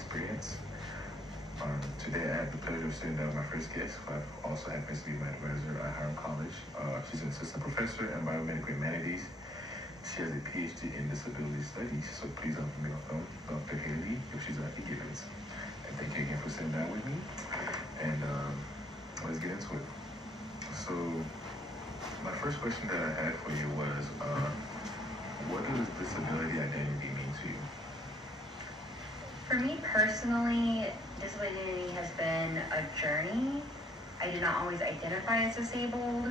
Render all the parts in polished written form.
experience. Today I had the pleasure of sitting down with my first guest, who also happens to be my advisor at Hiram College. She's an assistant professor in biomedical humanities. She has a PhD in disability studies, so please welcome Dr. Hailee Yoshizaki-Gibbons. And thank you again for sitting down with me. And let's get into it. So my first question that I had for you was, what does disability identity mean to you? For me personally, disability identity has been a journey. I did not always identify as disabled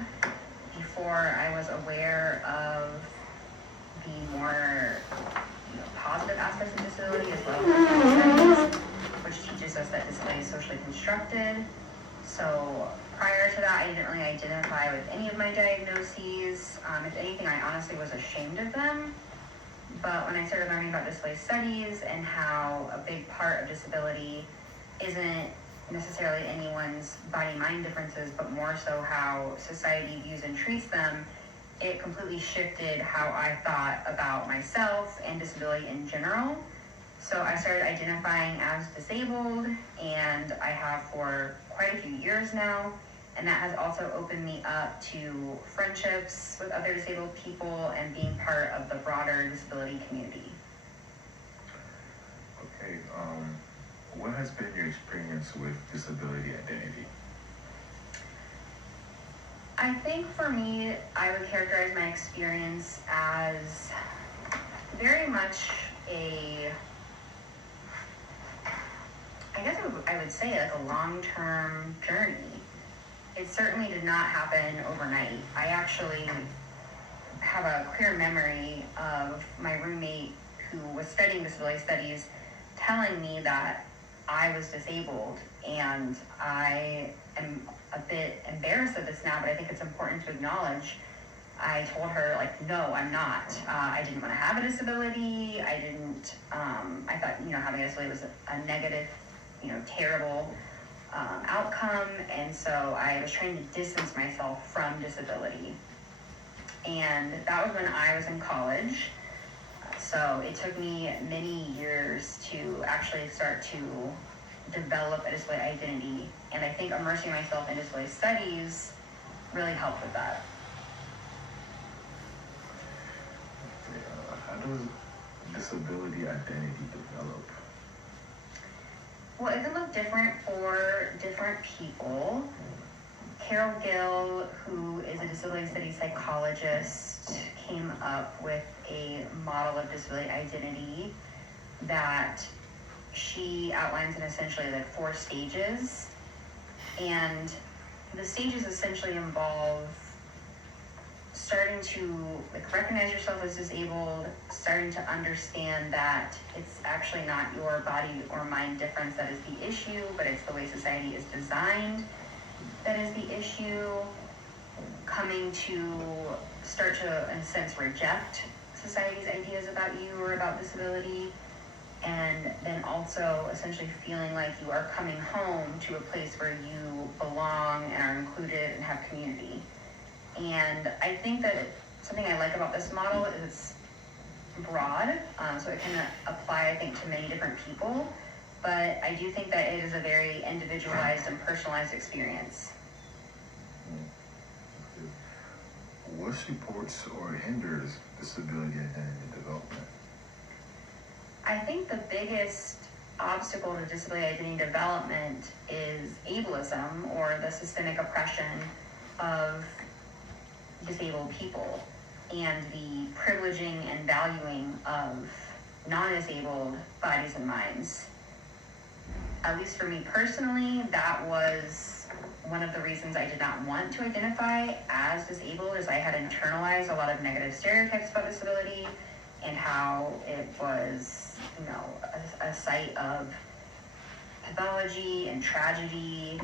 before I was aware of the more positive aspects of disability as well as which teaches us that disability is socially constructed. So prior to that, I didn't really identify with any of my diagnoses. If anything, I honestly was ashamed of them. But when I started learning about disability studies and how a big part of disability isn't necessarily anyone's body-mind differences, but more so how society views and treats them, it completely shifted how I thought about myself and disability in general. So I started identifying as disabled, and I have for quite a few years now. And that has also opened me up to friendships with other disabled people and being part of the broader disability community. Okay, what has been your experience with disability identity? I think for me, I would characterize my experience as very much I would say like a long-term journey. It certainly did not happen overnight. I actually have a clear memory of my roommate who was studying disability studies telling me that I was disabled, and I am a bit embarrassed of this now, but I think it's important to acknowledge. I told her, no, I'm not. I didn't want to have a disability. I thought, having a disability was a negative, terrible outcome, and so I was trying to distance myself from disability. And that was when I was in college. So it took me many years to actually start to develop a disability identity, and I think immersing myself in disability studies really helped with that. How does disability identity develop? Well, it can look different for different people. Carol Gill, who is a disability studies psychologist, came up with a model of disability identity that she outlines in essentially 4 stages. And the stages essentially involve starting to recognize yourself as disabled, starting to understand that it's actually not your body or mind difference that is the issue, but it's the way society is designed that is the issue, coming to start to, in a sense, reject society's ideas about you or about disability, and then also essentially feeling like you are coming home to a place where you belong and are included and have community. And I think that something I like about this model is it's broad, so it can apply, I think, to many different people, but I do think that it is a very individualized and personalized experience. What supports or hinders disability identity development? I think the biggest obstacle to disability identity development is ableism, or the systemic oppression of disabled people, and the privileging and valuing of non-disabled bodies and minds. At least for me personally, that was one of the reasons I did not want to identify as disabled, is I had internalized a lot of negative stereotypes about disability and how it was, a site of pathology and tragedy.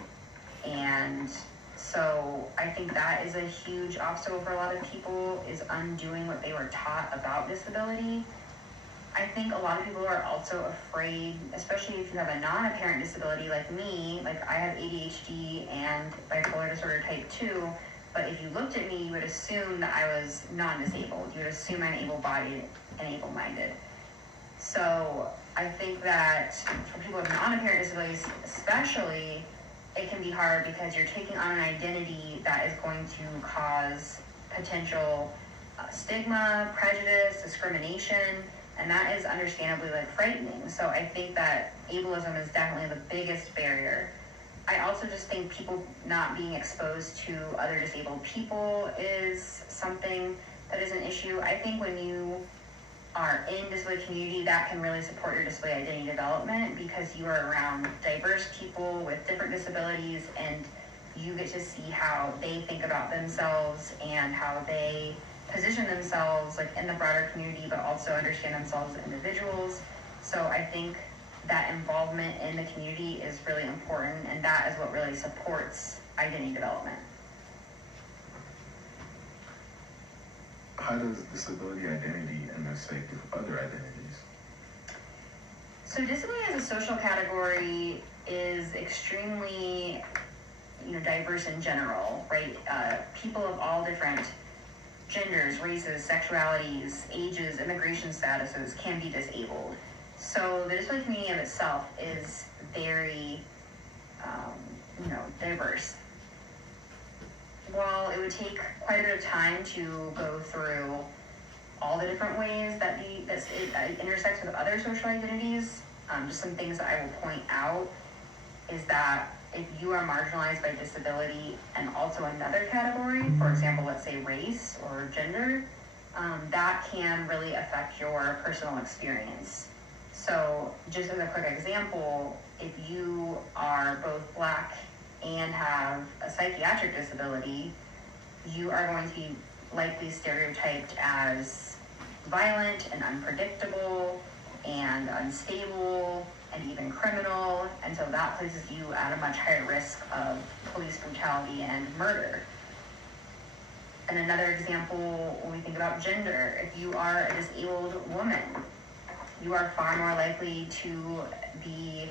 And so I think that is a huge obstacle for a lot of people, is undoing what they were taught about disability. I think a lot of people are also afraid, especially if you have a non-apparent disability like me. I have ADHD and bipolar disorder type 2, but if you looked at me, you would assume that I was non-disabled. You would assume I'm able-bodied and able-minded. So I think that for people with non-apparent disabilities especially, it can be hard because you're taking on an identity that is going to cause potential stigma, prejudice, discrimination, and that is understandably like frightening. So I think that ableism is definitely the biggest barrier. I also just think people not being exposed to other disabled people is something that is an issue. I think when you are in disability community, that can really support your disability identity development because you are around diverse people with different disabilities, and you get to see how they think about themselves and how they position themselves like in the broader community, but also understand themselves as individuals. So I think that involvement in the community is really important, and that is what really supports identity development. How does disability identity intersect with other identities? So disability as a social category is extremely, diverse in general, right? People of all different genders, races, sexualities, ages, immigration statuses can be disabled. So the disability community of itself is very, diverse. While it would take quite a bit of time to go through all the different ways that it intersects with other social identities, just some things that I will point out is that if you are marginalized by disability and also another category, for example, let's say race or gender, that can really affect your personal experience. So just as a quick example, if you are both Black and have a psychiatric disability, you are going to be likely stereotyped as violent and unpredictable and unstable and even criminal, and so that places you at a much higher risk of police brutality and murder. And another example, when we think about gender, if you are a disabled woman, you are far more likely to be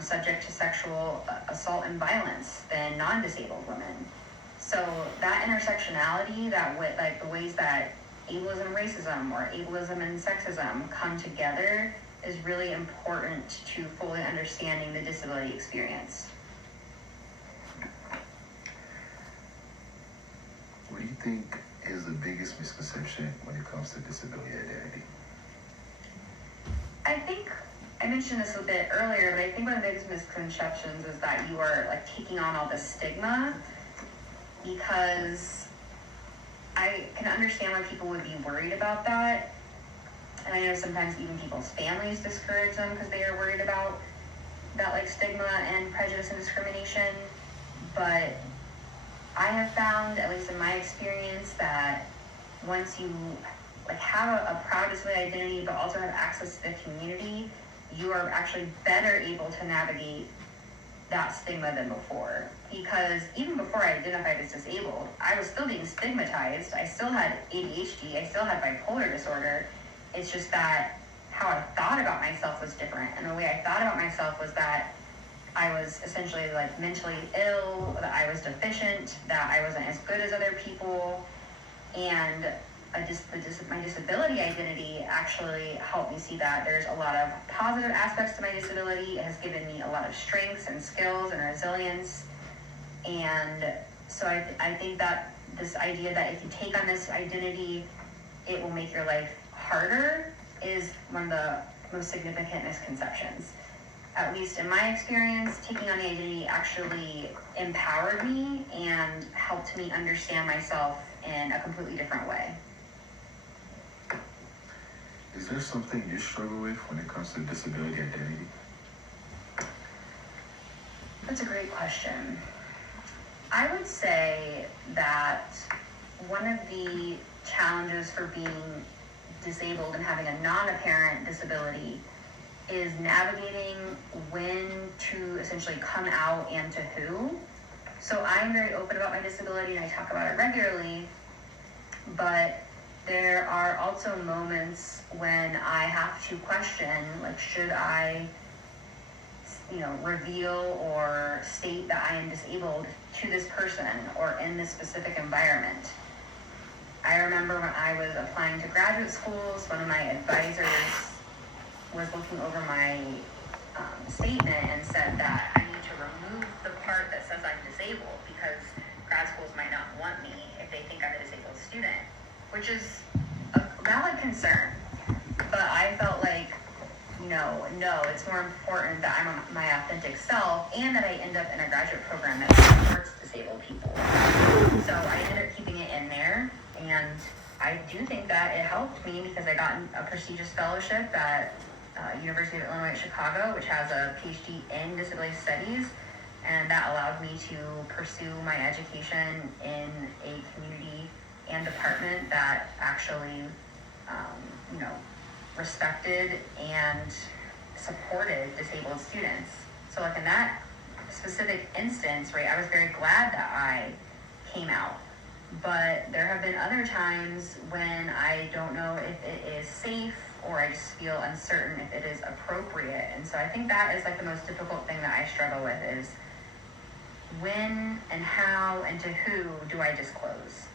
subject to sexual assault and violence than non-disabled women. So that intersectionality, the ways that ableism and racism or ableism and sexism come together is really important to fully understanding the disability experience. What do you think is the biggest misconception when it comes to disability identity? I think I mentioned this a bit earlier, but I think one of the biggest misconceptions is that you are like taking on all this stigma, because I can understand why people would be worried about that. And I know sometimes even people's families discourage them because they are worried about that like stigma and prejudice and discrimination. But I have found, at least in my experience, that once you have a proud disability identity but also have access to the community, you are actually better able to navigate that stigma than before. Because even before I identified as disabled, I was still being stigmatized. I still had ADHD, I still had bipolar disorder. It's just that how I thought about myself was different. And the way I thought about myself was that I was essentially mentally ill, that I was deficient, that I wasn't as good as other people. And my disability identity actually helped me see that there's a lot of positive aspects to my disability. It has given me a lot of strengths and skills and resilience. And so I think that this idea that if you take on this identity, it will make your life harder is one of the most significant misconceptions. At least in my experience, taking on the identity actually empowered me and helped me understand myself in a completely different way. Is there something you struggle with when it comes to disability identity? That's a great question. I would say that one of the challenges for being disabled and having a non-apparent disability is navigating when to essentially come out and to who. So I'm very open about my disability and I talk about it regularly, but there are also moments when I have to question, should I, reveal or state that I am disabled to this person or in this specific environment. I remember when I was applying to graduate schools, one of my advisors was looking over my statement and said that I need to remove the part that says I'm disabled because grad schools might not want me if they think I'm a disabled student, which is a valid concern. But I felt like, no, it's more important that I'm my authentic self and that I end up in a graduate program that supports disabled people. So I ended up keeping it in there, and I do think that it helped me because I got a prestigious fellowship at University of Illinois at Chicago, which has a PhD in disability studies, and that allowed me to pursue my education in a community and department that actually, respected and supported disabled students. So like in that specific instance, right, I was very glad that I came out. But there have been other times when I don't know if it is safe or I just feel uncertain if it is appropriate. And so I think that is like the most difficult thing that I struggle with is when and how and to who do I disclose?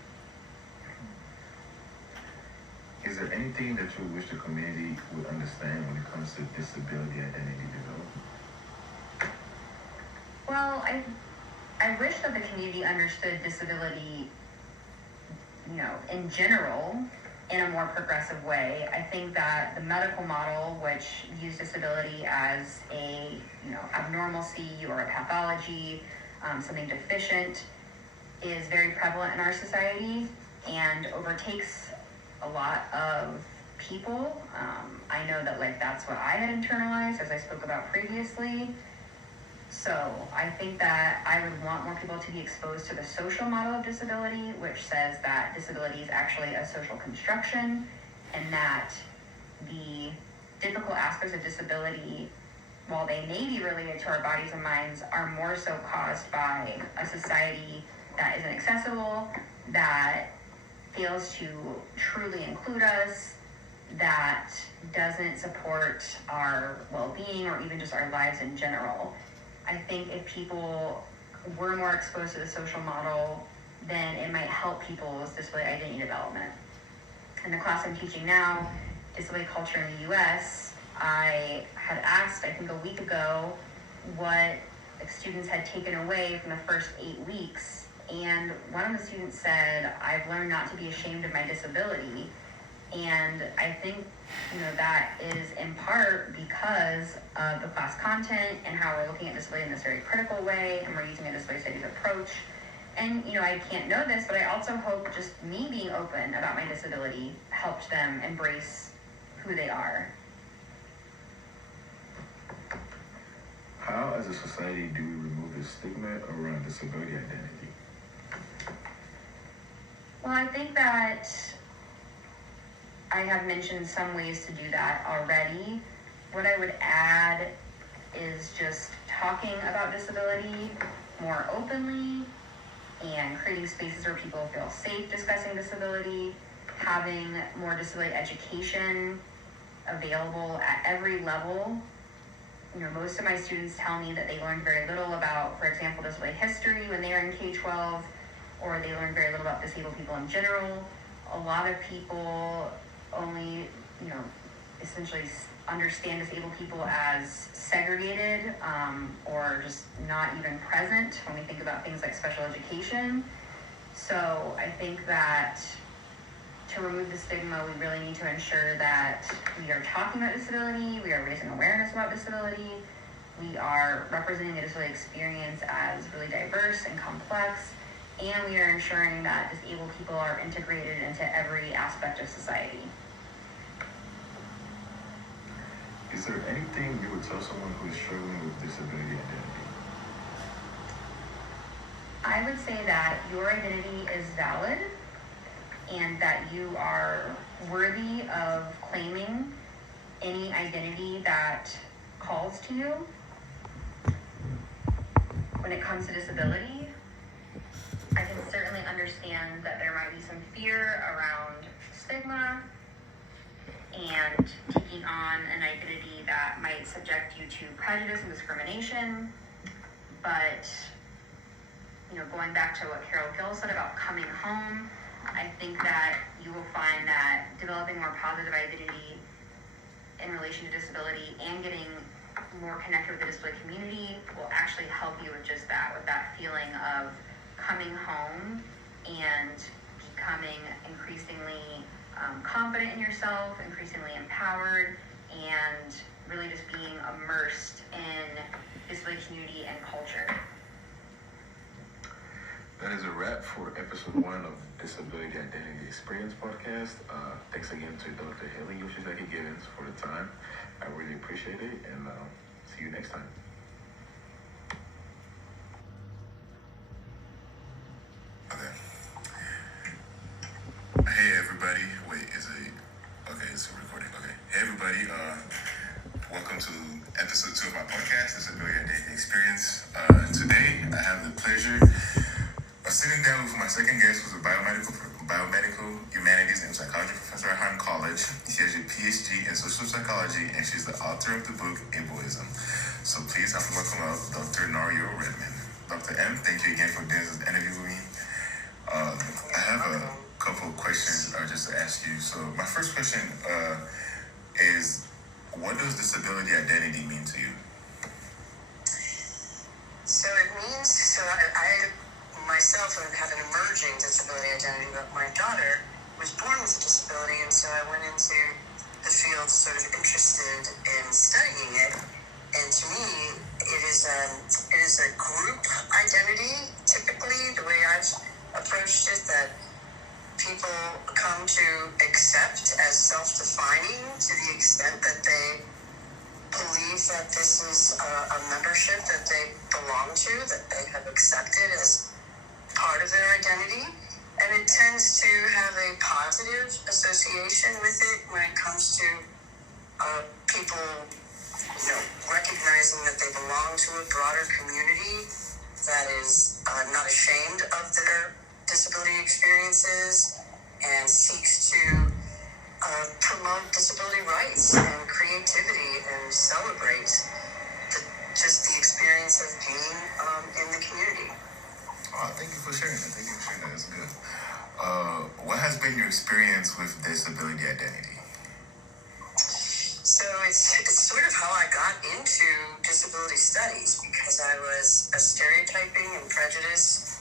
Is there anything that you wish the community would understand when it comes to disability identity development? Well, I wish that the community understood disability, in general, in a more progressive way. I think that the medical model, which views disability as a, abnormalcy or a pathology, something deficient, is very prevalent in our society and overtakes a lot of people. I know that that's what I had internalized, as I spoke about previously. So I think that I would want more people to be exposed to the social model of disability, which says that disability is actually a social construction and that the difficult aspects of disability, while they may be related to our bodies and minds, are more so caused by a society that isn't accessible, that fails to truly include us, that doesn't support our well-being or even just our lives in general. I think if people were more exposed to the social model, then it might help people's disability identity development. In the class I'm teaching now, disability culture in the US, I had asked, I think a week ago, what students had taken away from the first 8 weeks. And one of the students said, I've learned not to be ashamed of my disability. And I think, that is in part because of the class content and how we're looking at disability in this very critical way, and we're using a disability studies approach. And, I can't know this, but I also hope just me being open about my disability helped them embrace who they are. How, as a society, do we remove the stigma around disability identity? Well, I think that I have mentioned some ways to do that already. What I would add is just talking about disability more openly and creating spaces where people feel safe discussing disability, having more disability education available at every level. Most of my students tell me that they learned very little about, for example, disability history when they were in K-12, or they learned very little about disabled people in general. A lot of people only, essentially understand disabled people as segregated or just not even present when we think about things like special education. So I think that to remove the stigma, we really need to ensure that we are talking about disability, we are raising awareness about disability, we are representing the disability experience as really diverse and complex, and we are ensuring that disabled people are integrated into every aspect of society. Is there anything you would tell someone who is struggling with disability identity? I would say that your identity is valid and that you are worthy of claiming any identity that calls to you. When it comes to disability, I can certainly understand that there might be some fear around stigma and taking on an identity that might subject you to prejudice and discrimination. But, going back to what Carol Gill said about coming home, I think that you will find that developing more positive identity in relation to disability and getting more connected with the disability community will actually help you with just that, with that feeling of coming home and becoming increasingly confident in yourself, increasingly empowered, and really just being immersed in disability community and culture. That is a wrap for episode 1 of Disability Identity Experience podcast. Thanks again to Dr. Hailee Yoshizaki-Gibbons for the time. I really appreciate it, and see you next time. Okay. Hey everybody. Wait, is it? Okay, it's recording. Okay. Hey everybody. Welcome to episode 2 of my podcast, Disability Identity Experience. Today, I have the pleasure of sitting down with my second guest, who's a biomedical humanities and psychology professor at Harvard College. She has a PhD in social psychology, and she's the author of the book Ableism. So please help me welcome out Dr. Nario-Redmond. Dr. M, thank you again for doing this interview with me. I have a couple of questions just to ask you. So my first question is, what does disability identity mean to you? So it means, I myself have an emerging disability identity, but my daughter was born with a disability, and so I went into the field sort of interested in studying it. And to me, it is a group identity, typically, the way I've approached it, that people come to accept as self-defining to the extent that they believe that this is a membership that they belong to, that they have accepted as part of their identity, and it tends to have a positive association with it when it comes to people, recognizing that they belong to a broader community that is not ashamed of their disability experiences and seeks to promote disability rights and creativity and celebrate just the experience of being in the community. Oh, thank you for sharing that. That's good. What has been your experience with disability identity? So it's sort of how I got into disability studies, because I was a stereotyping and prejudice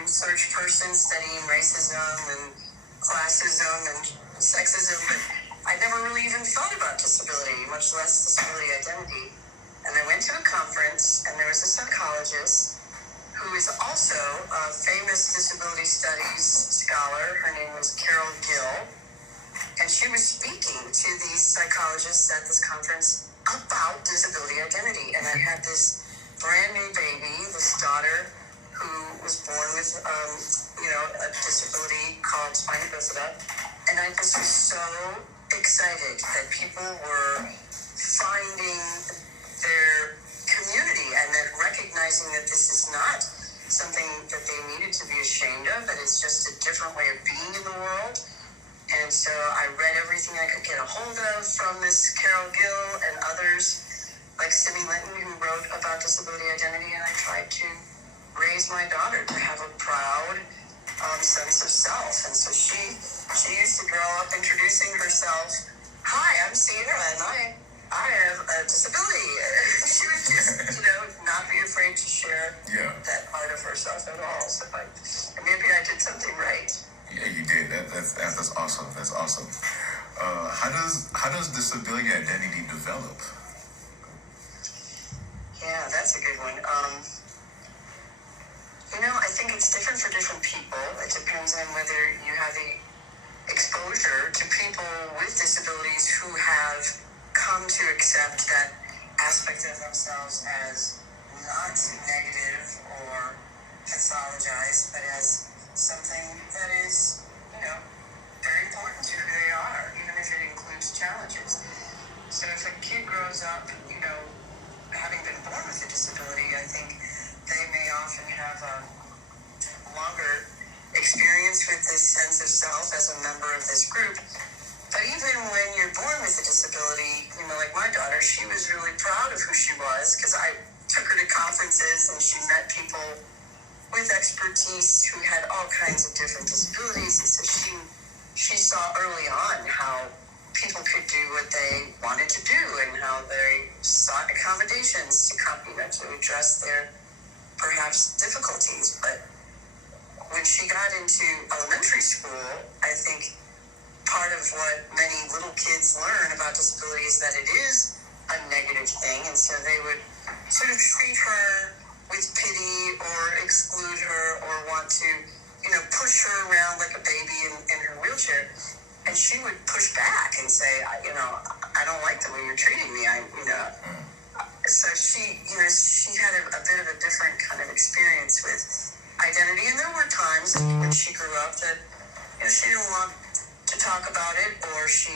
research person studying racism and classism and sexism, but I never really even thought about disability, much less disability identity. And I went to a conference, and there was a psychologist who is also a famous disability studies scholar. Her name was Carol Gill, and she was speaking to these psychologists at this conference about disability identity. And I had this brand new baby, this daughter, who was born with, a disability called spina bifida. And I just was so excited that people were finding their community and that recognizing that this is not something that they needed to be ashamed of, that it's just a different way of being in the world. And so I read everything I could get a hold of from this Carol Gill and others like Simi Linton, who wrote about disability identity, and I tried to raise my daughter to have a proud sense of self. And so she used to grow up introducing herself, "Hi, I'm Sierra, and I have a disability." She would just, not be afraid to share that part of herself at all. So maybe I did something right. Yeah, you did. That's awesome. That's awesome. How does disability identity develop? Yeah, that's a good one. I think it's different for different people. It depends on whether you have the exposure to people with disabilities who have come to accept that aspect of themselves as not negative or pathologized, but as something that is, very important to who they are, even if it includes challenges. So if a kid grows up, having been born with a disability, I think they may often have a longer experience with this sense of self as a member of this group. But even when you're born with a disability, like my daughter, she was really proud of who she was, because I took her to conferences and she met people with expertise who had all kinds of different disabilities. And so she saw early on how people could do what they wanted to do and how they sought accommodations to to address their perhaps difficulties. But when she got into elementary school, I think part of what many little kids learn about disability is that it is a negative thing, and so they would sort of treat her with pity or exclude her or want to, push her around like a baby in her wheelchair. And she would push back and say, I don't like the way you're treating me. So she had a bit of a different kind of experience with identity. And there were times when she grew up that, she didn't want to talk about it, or she,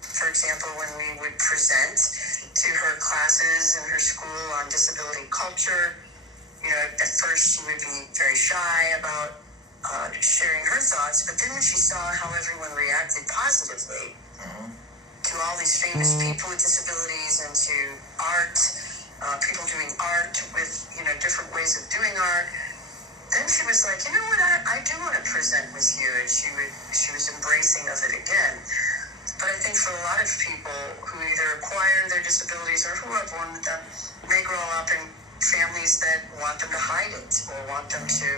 for example, when we would present to her classes in her school on disability culture, at first she would be very shy about sharing her thoughts, but then when she saw how everyone reacted positively to all these famous people with disabilities and to art, people doing art with, different ways of doing art, then she was like, you know what, I do want to present with you, and she was embracing of it again. But I think for a lot of people who either acquire their disabilities or who are born with them, may grow up in families that want them to hide it or want them to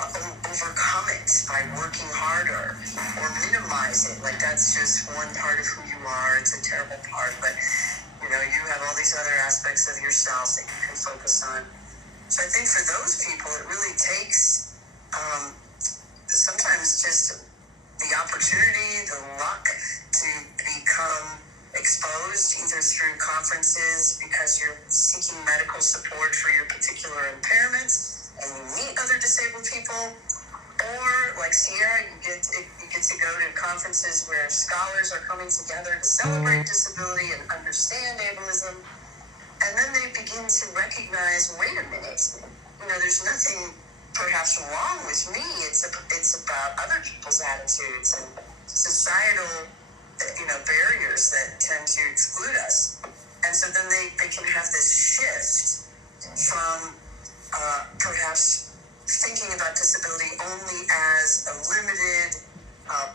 overcome it by working harder or minimize it. Like, that's just one part of who you are. It's a terrible part, but you have all these other aspects of yourself that you can focus on. So I think for those people, it really takes sometimes just the opportunity, the luck to become exposed either through conferences because you're seeking medical support for your particular impairments and you meet other disabled people, or like Sierra, you get to go to conferences where scholars are coming together to celebrate disability and understand ableism, and then they begin to recognize, wait a minute, there's nothing perhaps wrong with me. It's about other people's attitudes and societal barriers that tend to exclude us. And so then they can have this shift from perhaps thinking about disability only as a limited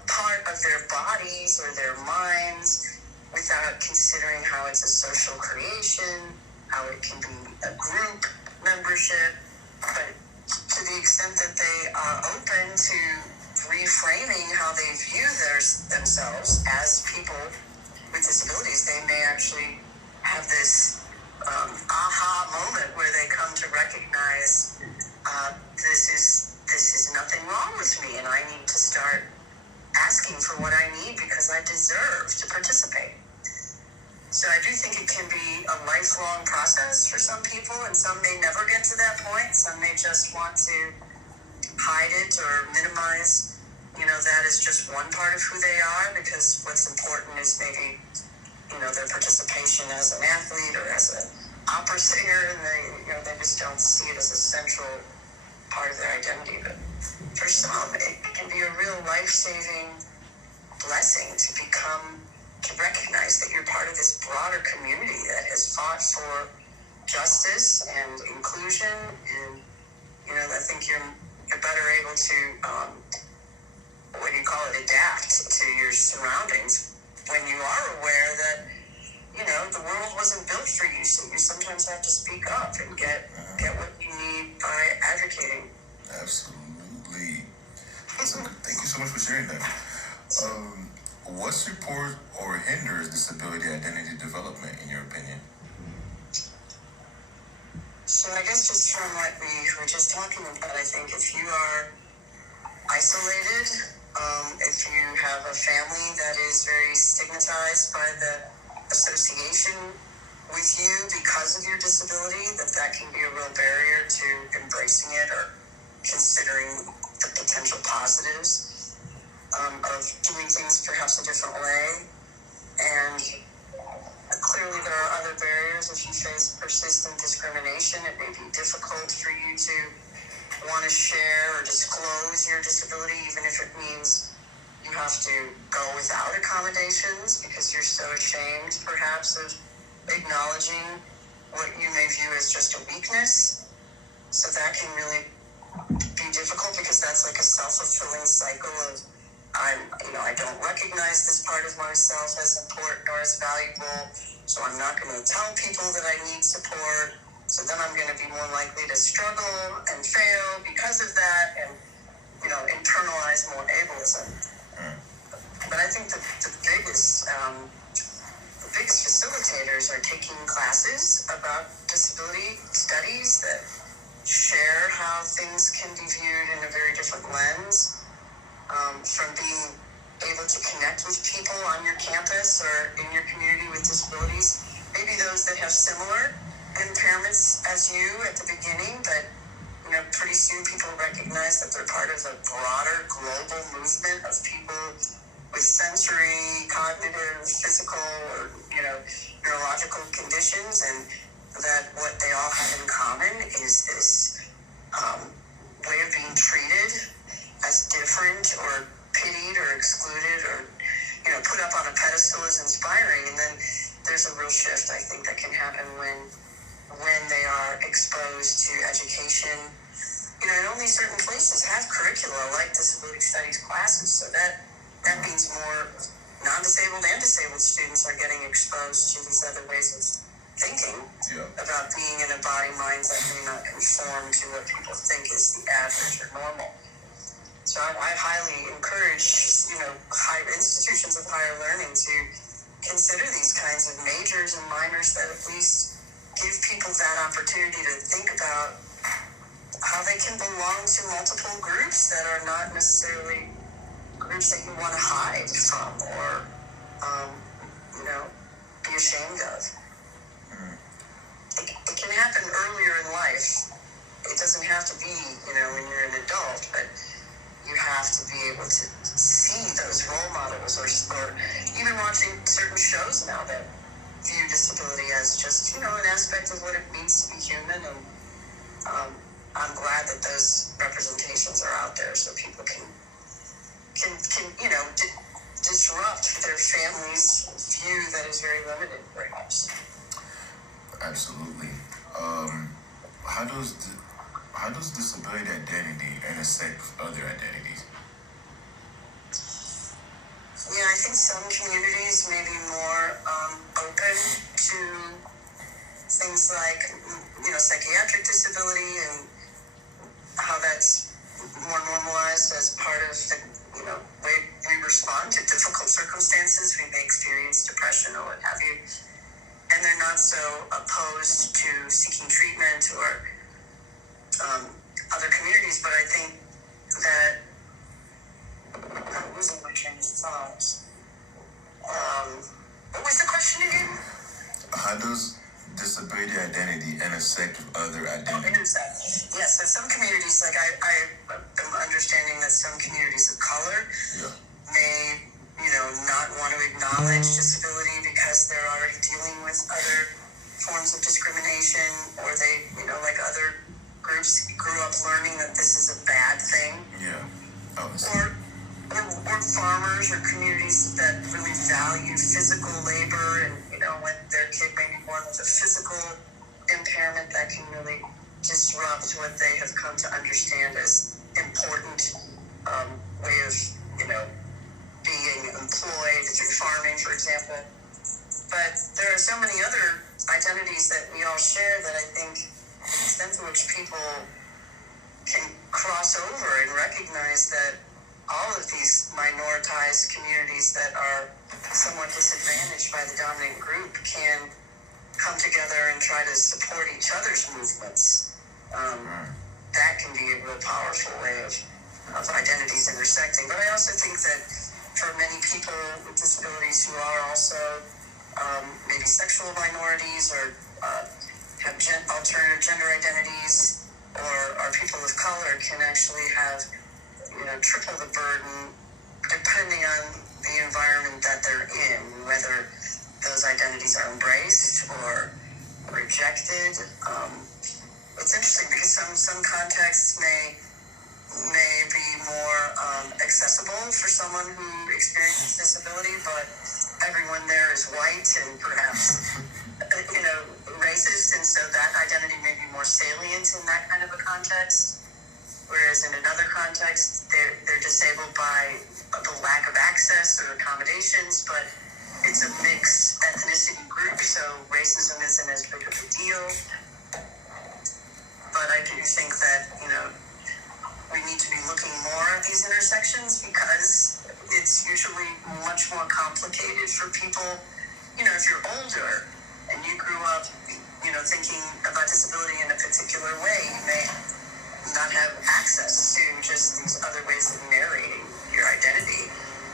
part of their bodies or their minds, without considering how it's a social creation, how it can be a group membership. But to the extent that they are open to reframing how they view themselves as people with disabilities, they may actually have this aha moment where they come to recognize this is nothing wrong with me, and I need to start asking for what I need because I deserve to participate. So I do think it can be a lifelong process for some people, and some may never get to that point. Some may just want to hide it or minimize, that is just one part of who they are, because what's important is maybe, their participation as an athlete or as an opera singer, and they just don't see it as a central part of their identity. But for some, it can be a real life-saving blessing to recognize that you're part of this broader community that has fought for justice and inclusion, and I think you're better able to adapt to your surroundings when you are aware that the world wasn't built for you, so you sometimes have to speak up and get what you need by advocating. Absolutely. Thank you so much for sharing that. What supports or hinders disability identity development, in your opinion? So I guess just from what we were just talking about, I think if you are isolated, if you have a family that is very stigmatized by the association with you because of your disability, that can be a real barrier to embracing it or considering the potential positives of doing things perhaps a different way. And clearly there are other barriers. If you face persistent discrimination, it may be difficult for you to want to share or disclose your disability, even if it means you have to go without accommodations because you're so ashamed perhaps of acknowledging what you may view as just a weakness. So that can really be difficult because that's like a self-fulfilling cycle of I don't recognize this part of myself as important or as valuable, so I'm not going to tell people that I need support. So then I'm going to be more likely to struggle and fail because of that, and internalize more ableism. But I think the biggest facilitators are taking classes about disability studies that share how things can be viewed in a very different lens, from being able to connect with people on your campus or in your community with disabilities, maybe those that have similar impairments as you at the beginning, but pretty soon people recognize that they're part of a broader global movement of people with sensory, cognitive, physical, or neurological conditions, and that what they all have in common is this way of being treated as different or pitied or excluded or put up on a pedestal as inspiring. And then there's a real shift, I think, that can happen when they are exposed to education. And only certain places have curricula like disability studies classes, so that means more non-disabled and disabled students are getting exposed to these other ways of thinking about being in a body-mind that may not conform to what people think is the average or normal. So I highly encourage, higher institutions of higher learning to consider these kinds of majors and minors that at least give people that opportunity to think about how they can belong to multiple groups that are not necessarily groups that you want to hide from or, be ashamed of. It can happen earlier in life. It doesn't have to be, when you're an adult, but you have to be able to see those role models or even watching certain shows now that view disability as just, an aspect of what it means to be human. And I'm glad that those representations are out there so people can disrupt their family's view that is very limited, perhaps. Absolutely. How does disability identity intersect with other identities? Yeah, I think some communities may be more open to things like, psychiatric disability and how that's more normalized as part of the, way we respond to difficult circumstances. We may experience depression or what have you. And they're not so opposed to seeking treatment or other communities. But I think that I'm losing my train of thought. What was the question again? How does disability identity intersect with other identities? Yeah, so some communities, like I am understanding that some communities of color may, not want to acknowledge disability because they're already dealing with other forms of discrimination, or they, like other groups grew up learning that this is a bad thing. Yeah. Or farmers or communities that really value physical labor, and when their kid may be born with a physical impairment, that can really disrupt what they have come to understand as important way of being employed through farming, for example. But there are so many other identities that we all share that I think the extent to which people can cross over and recognize that all of these minoritized communities that are somewhat disadvantaged by the dominant group can come together and try to support each other's movements. That can be a real powerful way of identities intersecting. But I also think that for many people with disabilities who are also maybe sexual minorities or have alternative gender identities or are people of color can actually have triple the burden depending on the environment that they're in, whether those identities are embraced or rejected. It's interesting because some contexts may be more accessible for someone who experiences disability, but everyone there is white and perhaps racist, and so that identity may be more salient in that kind of a context. Whereas in another context, they're disabled by the lack of access or accommodations, but it's a mixed ethnicity group, so racism isn't as big of a deal. But I do think that, we need to be looking more at these intersections because it's usually much more complicated for people. If you're older and you grew up, thinking about disability in a particular way, you may not have access to just these other ways of narrating your identity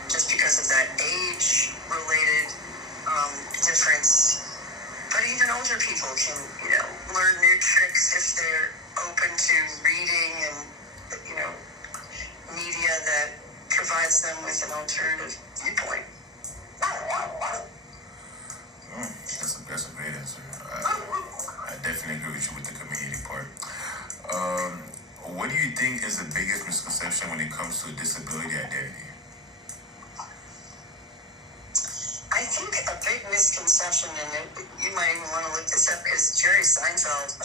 just because of that age-related difference. But even older people can, learn new tricks if they're open to reading and, media that provides them with an alternative viewpoint. That's a great answer. I definitely agree with you with the community part. What do you think is the biggest misconception when it comes to disability identity? I think a big misconception, and you might even want to look this up because Jerry Seinfeld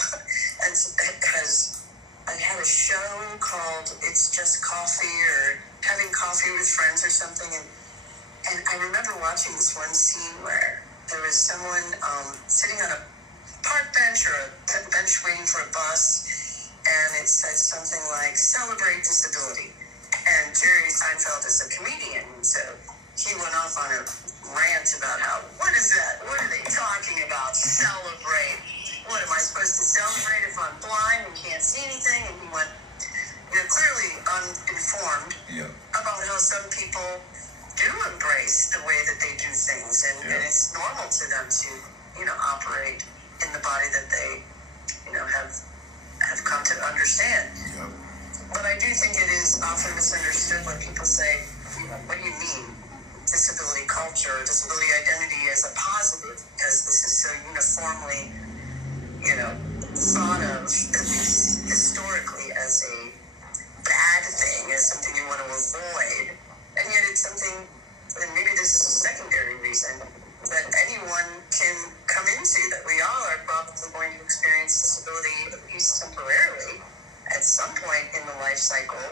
had a show called It's Just Coffee or Having Coffee with Friends or something, and I remember watching this one scene where there was someone sitting on a park bench or a bench waiting for a bus, and it said something like, "Celebrate disability." And Jerry Seinfeld is a comedian, so he went off on a rant about what is that? What are they talking about? Celebrate. What am I supposed to celebrate if I'm blind and can't see anything? And he went, clearly uninformed about how some people do embrace the way that they do things, and it's normal to them to, operate in the body that they, have come to understand. Yep. But I do think it is often misunderstood when people say, what do you mean? Disability culture, disability identity as a positive, because this is so uniformly, thought of, at least historically, as a bad thing, as something you want to avoid. And yet it's something, and maybe this is a secondary reason, that anyone can come into, that we all are probably going to experience disability, at least temporarily, at some point in the life cycle.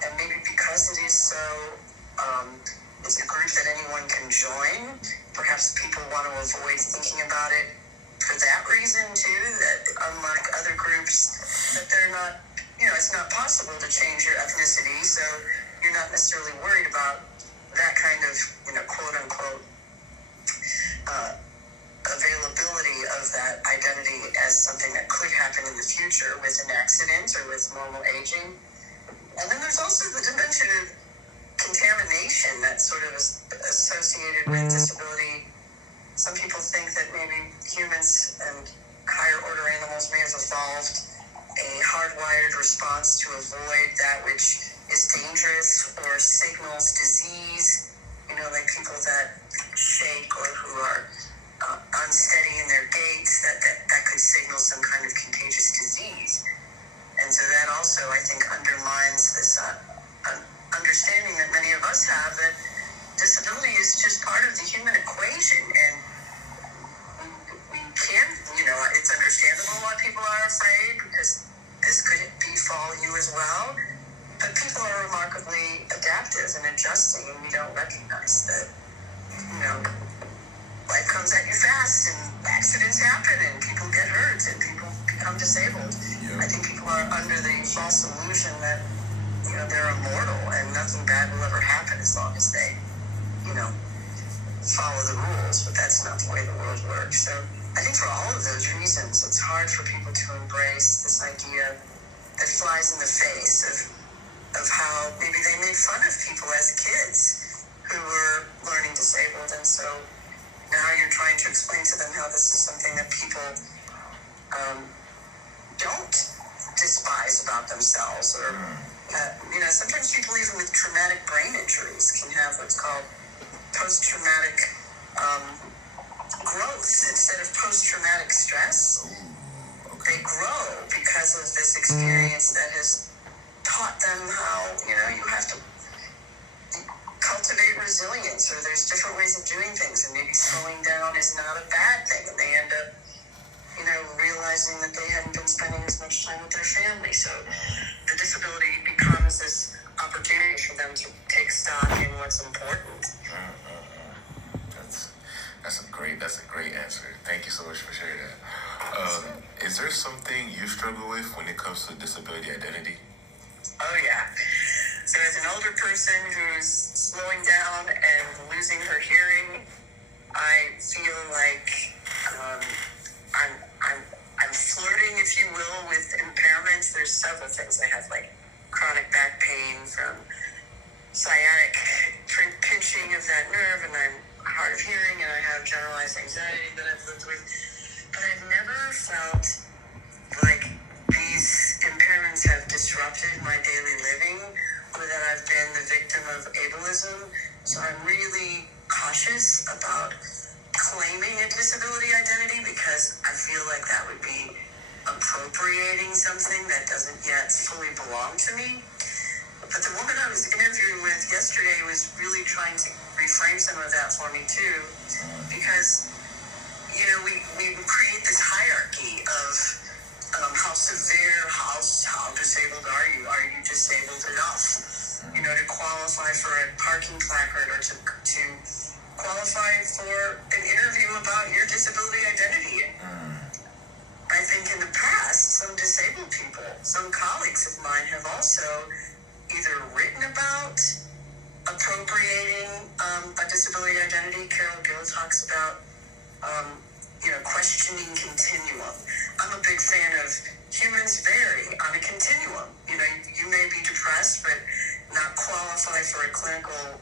And maybe because it is so, it's a group that anyone can join. Perhaps people want to avoid thinking about it for that reason too, that unlike other groups, that they're not, it's not possible to change your ethnicity, so you're not necessarily worried about that kind of, quote unquote, availability of that identity as something that could happen in the future with an accident or with normal aging. And then there's also the dimension of contamination that's sort of associated with disability. Some people think that maybe humans and higher order animals may have evolved a hardwired response to avoid that which is dangerous or signals disease, like people that shake or who are unsteady in their gaits, that could signal some kind of contagious disease. And so that also, I think, undermines this understanding that many of us have, that disability is just part of the human equation, and we can, it's understandable why people are afraid, because this could befall you as well, but people are remarkably adaptive and adjusting, and we don't recognize that, life comes at you fast, and accidents happen, and people get hurt, and people become disabled. I think people are under the false illusion that, they're immortal and nothing bad will ever happen as long as they, follow the rules, but that's not the way the world works. So I think for all of those reasons, it's hard for people to embrace this idea that flies in the face of how maybe they made fun of people as kids who were learning disabled, and so now you're trying to explain to them how this is something that people don't despise about themselves, or sometimes people even with traumatic brain injuries can have what's called post-traumatic growth instead of post-traumatic stress. They grow because of this experience that has taught them how, you have to cultivate resilience, or there's different ways of doing things, and maybe slowing down is not a bad thing, and they end up, realizing that they hadn't been spending as much time with their family. So the disability becomes this opportunity for them to take stock in what's important. That's a great answer. Thank you so much for sharing that. Is there something you struggle with when it comes to disability identity? Oh yeah. So as an older person who's slowing down and losing her hearing, I feel like I'm flirting, if you will, with impairments. There's several things. I have like chronic back pain from sciatic pinching of that nerve, and I'm hard of hearing, and I have generalized anxiety that I've lived with. But I've never felt like these impairments have disrupted my daily living, or that I've been the victim of ableism. So I'm really cautious about claiming a disability identity, because I feel like that would be appropriating something that doesn't yet fully belong to me. But the woman I was interviewing with yesterday was really trying to reframe some of that for me too, because, you know, we create this hierarchy of how severe, how disabled are you? Are you disabled enough, you know, to qualify for a parking placard, or to qualify for an interview about your disability identity? I think in the past, some disabled people, some colleagues of mine have also either written about appropriating a disability identity. Carol Gill talks about, questioning continuum. I'm a big fan of humans vary on a continuum. You know, you may be depressed, but not qualify for a clinical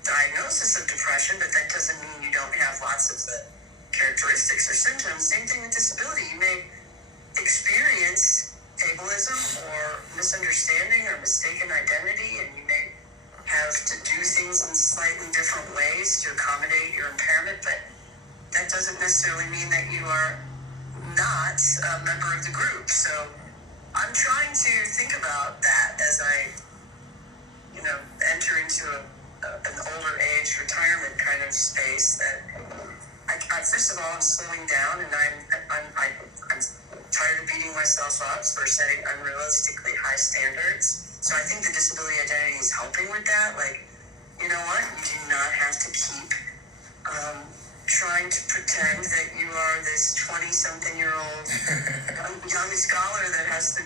diagnosis of depression, but that doesn't mean you don't have lots of the characteristics or symptoms. Same thing with disability. You may experience ableism or misunderstanding or mistaken identity, and you may have to do things in slightly different ways to accommodate your impairment, but that doesn't necessarily mean that you are not a member of the group. So I'm trying to think about that as I, enter into an older age retirement kind of space, that I first of all, I'm slowing down, and I'm tired of beating myself up for setting unrealistically high standards. So I think the disability identity is helping with that. Like, you know what? You do not have to keep trying to pretend that you are this 20-something-year-old young scholar that has to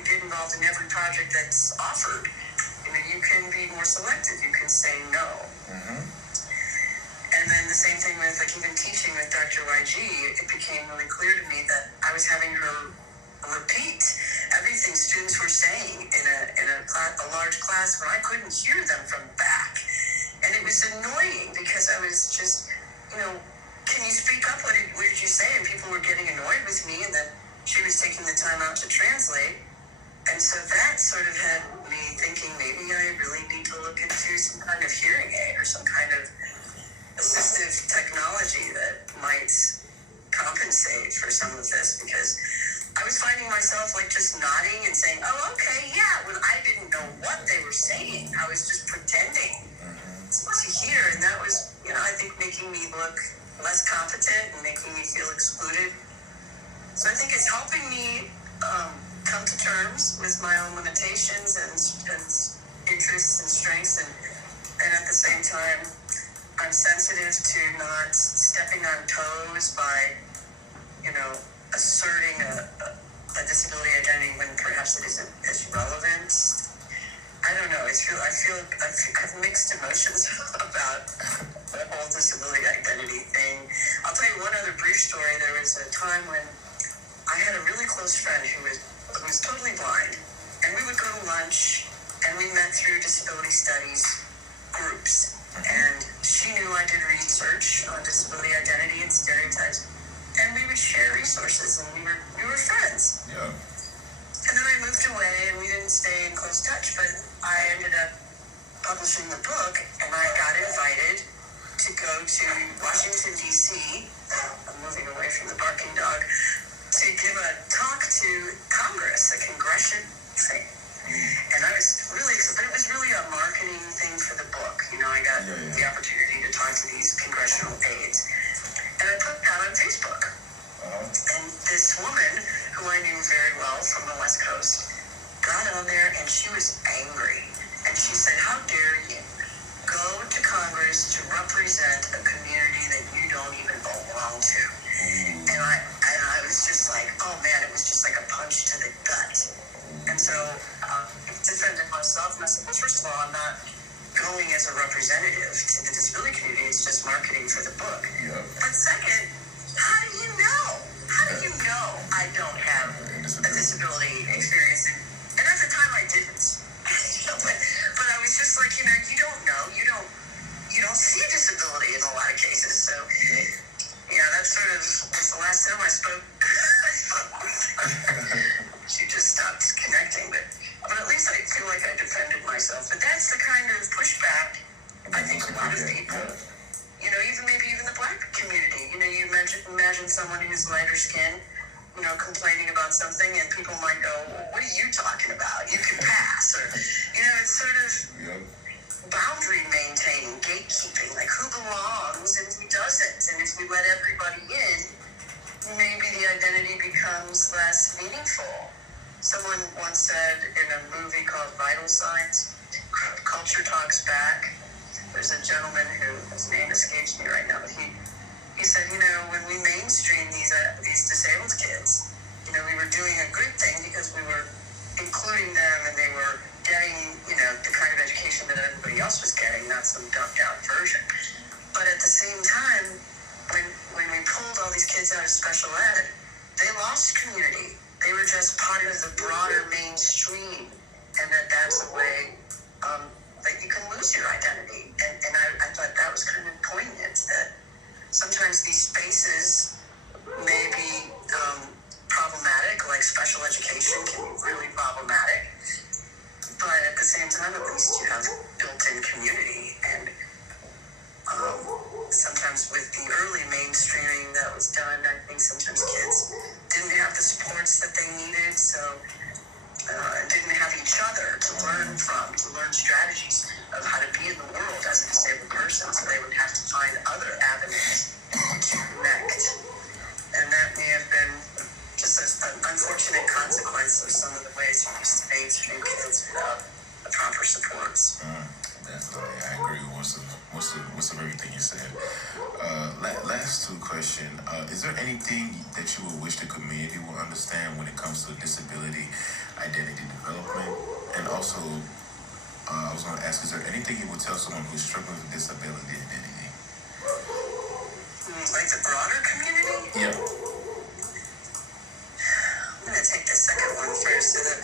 get involved in every project that's offered. You can be more selective. You can say no. Mm-hmm. And then the same thing with, even teaching with Dr. YG, it became really clear to me that I was having her repeat everything students were saying in a large class where I couldn't hear them from back. And it was annoying, because I was just, can you speak up? What did you say? And people were getting annoyed with me, and then she was taking the time out to translate. And so that sort of had me thinking, maybe I really need to look into some kind of hearing aid or some kind of assistive technology that might compensate for some of this, because I was finding myself just nodding and saying, oh, okay, yeah, when I didn't know what they were saying. I was just pretending to hear, and that was, I think making me look less competent and making me feel excluded. So I think it's helping me come to terms with my own limitations and interests and strengths, and at the same time, I'm sensitive to not stepping on toes by, asserting a disability identity when perhaps it isn't as relevant. I don't know. I have mixed emotions about the whole disability identity thing. I'll tell you one other brief story. There was a time when I had a really close friend who was totally blind, and we would go to lunch, and we met through disability studies groups. And she knew I did research on disability identity and stereotypes, and we would share resources, and we were friends. Yeah. And then I moved away, and we didn't stay in close touch, but I ended up publishing the book, and I got invited to go to Washington, D.C. I'm moving away from the barking dog, to give a talk to Congress, a congression thing. And I was really excited, but it was really a marketing thing for the book. I got the opportunity to talk to these congressional aides. And I put that on Facebook. And this woman, who I knew very well from the West Coast, got on there, and she was angry. And she said, how dare you first of all, I'm not going as a representative to the disability community. It's just marketing for the book. Yep. But second, how do you know? How do you know I don't have a disability experience? And at the time I didn't. but I was just like, you don't know. You don't see disability in a lot of cases. So, that sort of was the last time I spoke. She just stopped connecting. But at least I feel like I defended myself. But that's the kind of pushback I think a lot of people, even the Black community, you imagine someone who's lighter skinned, complaining about something, and people might go, well, what are you talking about? You can pass. Or, it's sort of boundary maintaining, gatekeeping, like who belongs and who doesn't. And if we let everybody in, maybe the identity becomes less meaningful. Someone once said in a movie called Vital Signs, Culture Talks Back, there's a gentleman his name escapes me right now, but he said, when we mainstream these disabled kids, we were doing a good thing because we were including them and they were getting, the kind of education that everybody else was getting, not some dumbed down version. But at the same time, when we pulled all these kids out of special ed, they lost community. They were just part of the broader mainstream, and that's a way that you can lose your identity. And I thought that was kind of poignant, that sometimes these spaces may be problematic, like special education can be really problematic, but at the same time, at least you have built-in community. And sometimes with the early mainstreaming that was done, I think sometimes kids didn't have the supports that they needed, so didn't have each other to learn from, to learn strategies of how to be in the world as a disabled person, so they would have to find other avenues to connect. And that may have been just an unfortunate consequence of some of the ways we used to mainstream kids without the proper supports. Definitely, I agree with most of everything you said. Last two question. Is there anything that you would wish the community will understand when it comes to disability identity development? And also, I was going to ask, is there anything you would tell someone who's struggling with disability identity? Like the broader community? Yeah. I'm going to take the second one first. So that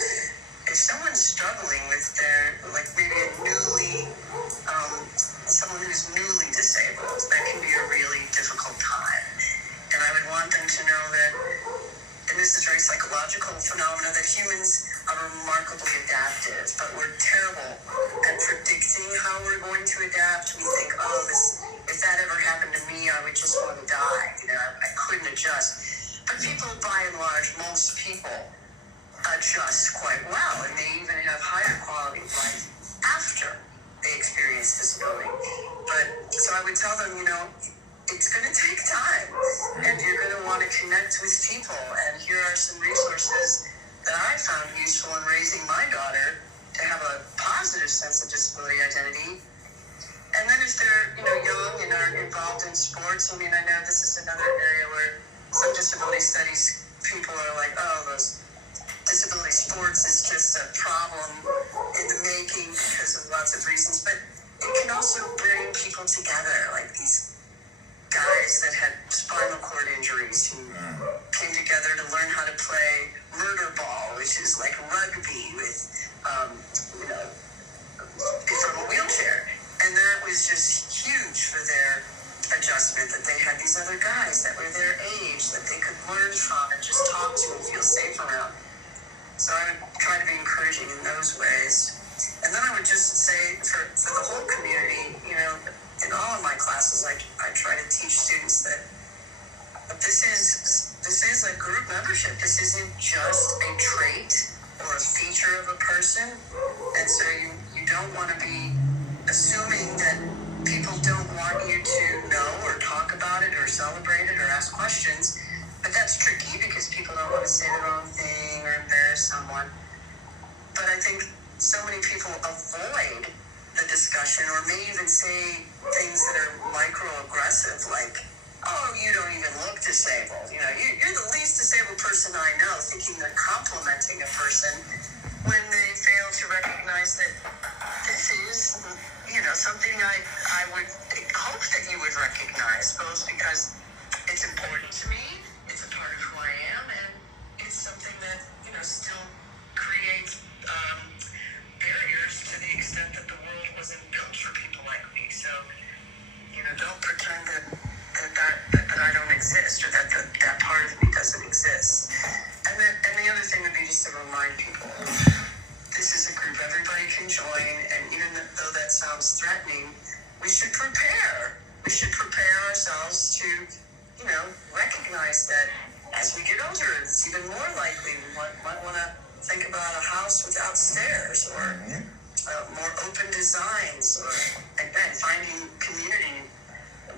if someone's struggling with maybe someone who's newly disabled, that can be a really difficult time. And I would want them to know that, and this is a very psychological phenomena, that humans are remarkably adaptive, but we're terrible at predicting how we're going to adapt. We think, if that ever happened to me, I would just want to die. I couldn't adjust. But people, by and large, most people adjust quite well, and they even have higher quality of life after they experience disability. So I would tell them, it's going to take time, and you're going to want to connect with people, and here are some resources that I found useful in raising my daughter to have a positive sense of disability identity. And then if they're, young and aren't involved in sports, I know this is another area where some disability studies people are like, those disability sports is just a problem in the making because of lots of reasons, but it can also bring people together, like these guys that had spinal cord injuries who came together to learn how to play murder ball, which is like rugby with, from a wheelchair. And that was just huge for their adjustment, that they had these other guys that were their age that they could learn from and just talk to and feel safe around. So I would try to be encouraging in those ways. And then I would just say for the whole community, in all of my classes, I try to teach students that this is a group membership. This isn't just a trait or a feature of a person. And so you don't want to be assuming that people don't want you to know or talk about it or celebrate it or ask questions. But that's tricky because people don't want to say the wrong thing or embarrass someone. But I think so many people avoid the discussion or may even say things that are microaggressive, like, you don't even look disabled. You're the least disabled person I know, thinking they're complimenting a person when they fail to recognize that this is, something I would hope that you would recognize, both because it's important to me, it's a part of who I am, and it's something that, still creates barriers to the extent that the world wasn't built for people like me. So, don't pretend that I don't exist, or that part of me doesn't exist. And the other thing would be just to remind people, this is a group everybody can join, and even though that sounds threatening, we should prepare. We should prepare ourselves to, recognize that as we get older, it's even more likely we might want to think about a house without stairs, or more open designs, or again, finding community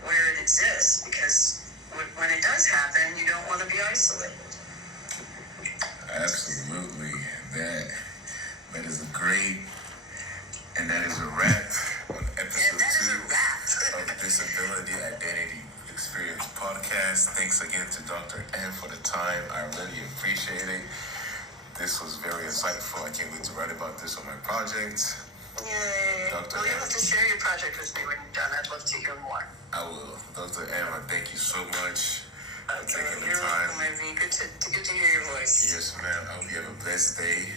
where it exists, because when it does happen, you don't want to be isolated. Absolutely. That is a great, and that is a wrap on episode 2 of Disability Identity Experience Podcast. Thanks again to Dr. M for the time. I really appreciate it. This was very insightful. I can't wait to write about this on my project. Yay. Dr. You'll have to share your project with me when you're done. I'd love to hear more. I will. Dr. M, I thank you so much for Okay, taking the you're time. welcome, Ivy. Good to hear your voice. Yes, ma'am. I hope you have a blessed day.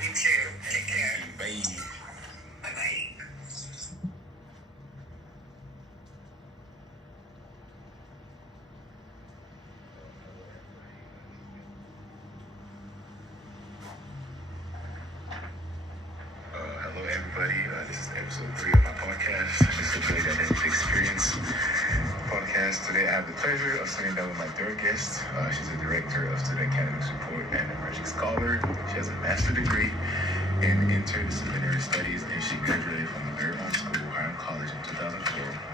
You too. Take care. Bye. Bye-bye. Hello, everybody. This is episode 3 of my podcast, Disability Identity Experience Podcast. Today, I have the pleasure of sitting down with my third guest. She's a director of student academic support and emerging scholar. She has a master's degree in interdisciplinary studies, and she graduated from the very own school, Hiram College, in 2004.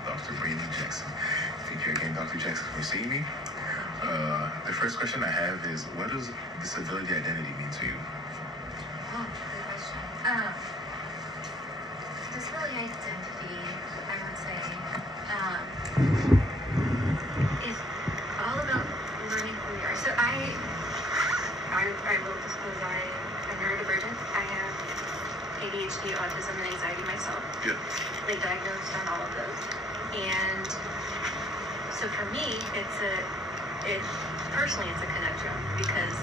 Dr. Brittany Jackson. Thank you again, Dr. Jackson, for seeing me. The first question I have is, what does disability identity mean to you? Oh, good question. Disability identity, I would say, is all about learning who we are. So I will disclose I'm neurodivergent. I have ADHD, autism, and anxiety myself. Yeah. Like diagnosed on all of those. And so for me, personally it's a connection, because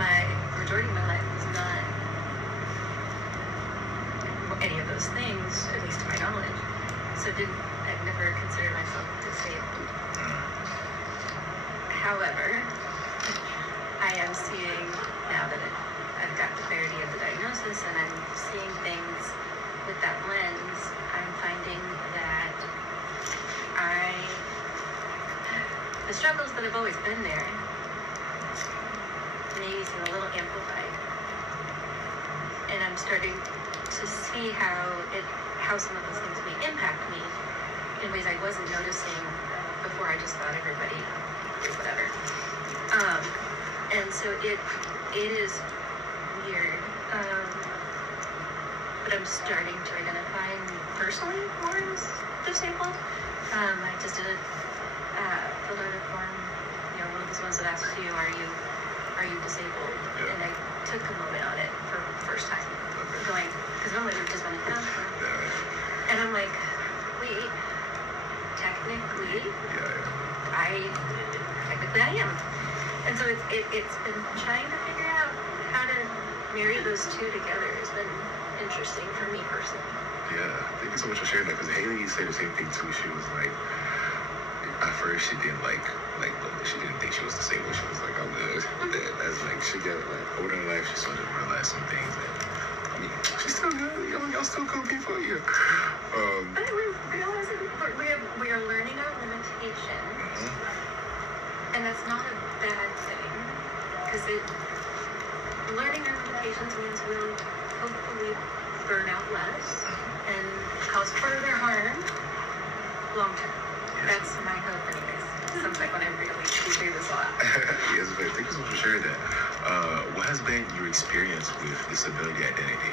my majority of my life was not any of those things, at least to my knowledge. So I've never considered myself disabled. However, I am seeing, now that I've got the clarity of the diagnosis and I'm seeing things with that lens, I'm finding that the struggles that have always been there, maybe seem a little amplified. And I'm starting to see how some of those things may impact me in ways I wasn't noticing before. I just thought everybody did whatever. And so it is weird. But I'm starting to identify personally more as disabled. I just did a filled out a form, one of those ones that asks you, are you disabled? Yeah. And I took a moment on it for the first time, going, because normally we've just been and I'm like, wait, technically, I am. And so it's been trying to figure out how to marry those two together has been interesting for me personally. Yeah, thank you so much for sharing that, because Hailee said the same thing too. She was like, at first she didn't she didn't think she was disabled. She was like, I'm good. That's like, she got older in life, she started to realize some things that, she's still good. Y'all still cool people. Yeah. But we're realizing we are learning our limitations, and that's not a bad thing, because learning our limitations means we'll hopefully burn out less and cause further harm long term. That's my hope, anyways. Sounds like when I really do this a lot. Yes, but thank you so much for sharing that. What has been your experience with disability identity?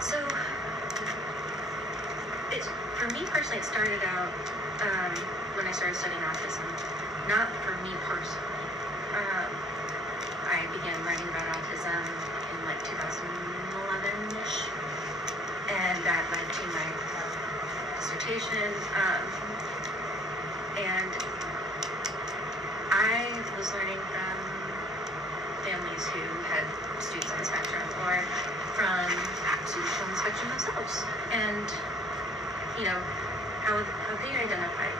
So, for me personally, it started out when I started studying autism. Not for me personally. I began learning about autism in 2011-ish. that led to my dissertation. And I was learning from families who had students on the spectrum or from students on the spectrum themselves. And, how they identified.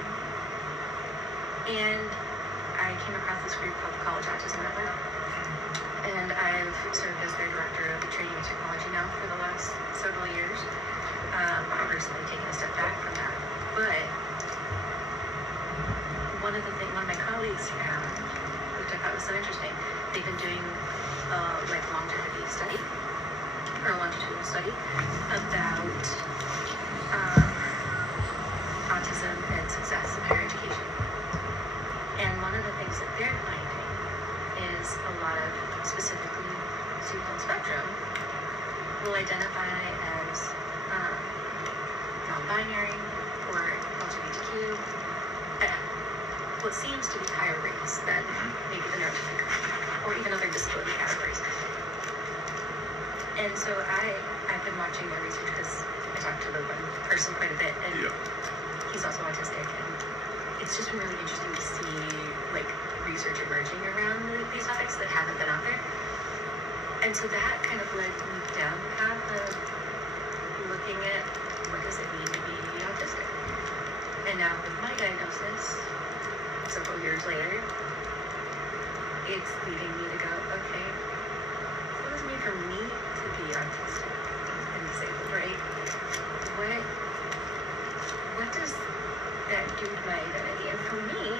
And I came across this group called the College Autism Network. And I've served as their director of training and technology now for the last several years. I've recently taken a step back from that. But one of my colleagues found, which I thought was so interesting, they've been doing like a longitudinal study about autism and success in higher education. And one of the things that they're finding is a lot of specifically students on the spectrum will identify as non-binary or LGBTQ at what seems to be higher rates than maybe the neurotypical or even other disability categories. And so I've been watching their research because I talk to the one person quite a bit, and he's also autistic, and it's just been really interesting to see like research emerging around these topics that haven't been out there. And so that kind of led me down the path of looking at what does it mean to be autistic. And now with my diagnosis, several years later, it's leading me to go, okay, what does it mean for me to be autistic and disabled, right? What does that do to my identity? And for me,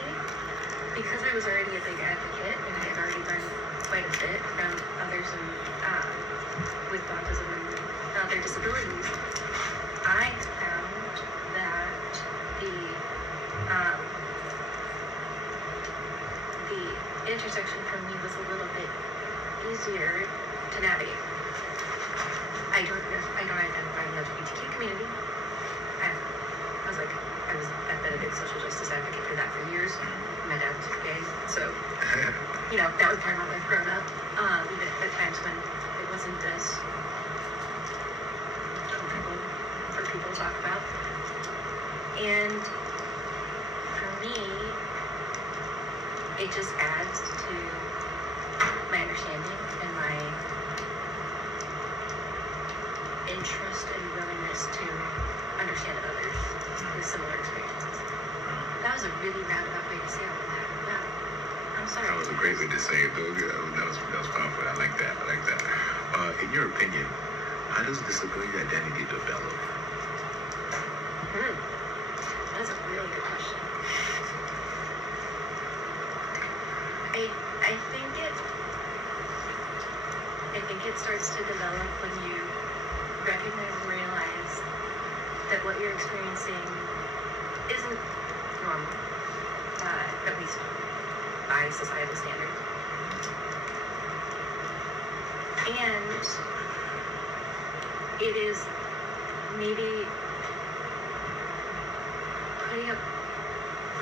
because I was already a big advocate and I had already learned quite a bit from others with autism and other disabilities, I found that the intersection for me was a little bit easier to navigate. I don't identify in the LGBTQ community. I was I've been a big social justice advocate for that for years. My dad was gay, so that was part of my life growing up. Even at times when it wasn't as comfortable for people to talk about. And for me, it just adds to my understanding and my interest and willingness to understand others with similar experiences. That was a really roundabout way to say all of that. Wow. I'm sorry. That was a great way to say it, though. That was powerful. I like that. In your opinion, how does disability identity develop? That's a really good question. I think it starts to develop when you recognize and realize that what you're experiencing isn't normal, at least by societal standards. And it is maybe putting up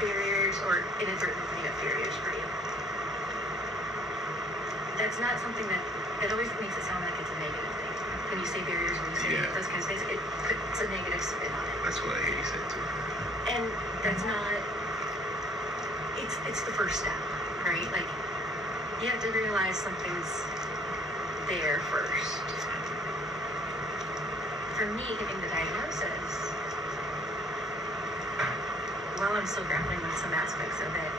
barriers or inadvertently putting up barriers for you. That's not something that, it always makes it sound like it's a negative thing. When you say barriers, when you say those kinds of things, it puts a negative spin on it. That's what Hailee said too. And that's not, it's the first step, right? Like, you have to realize something's there first. For me, getting the diagnosis, while I'm still grappling with some aspects of it,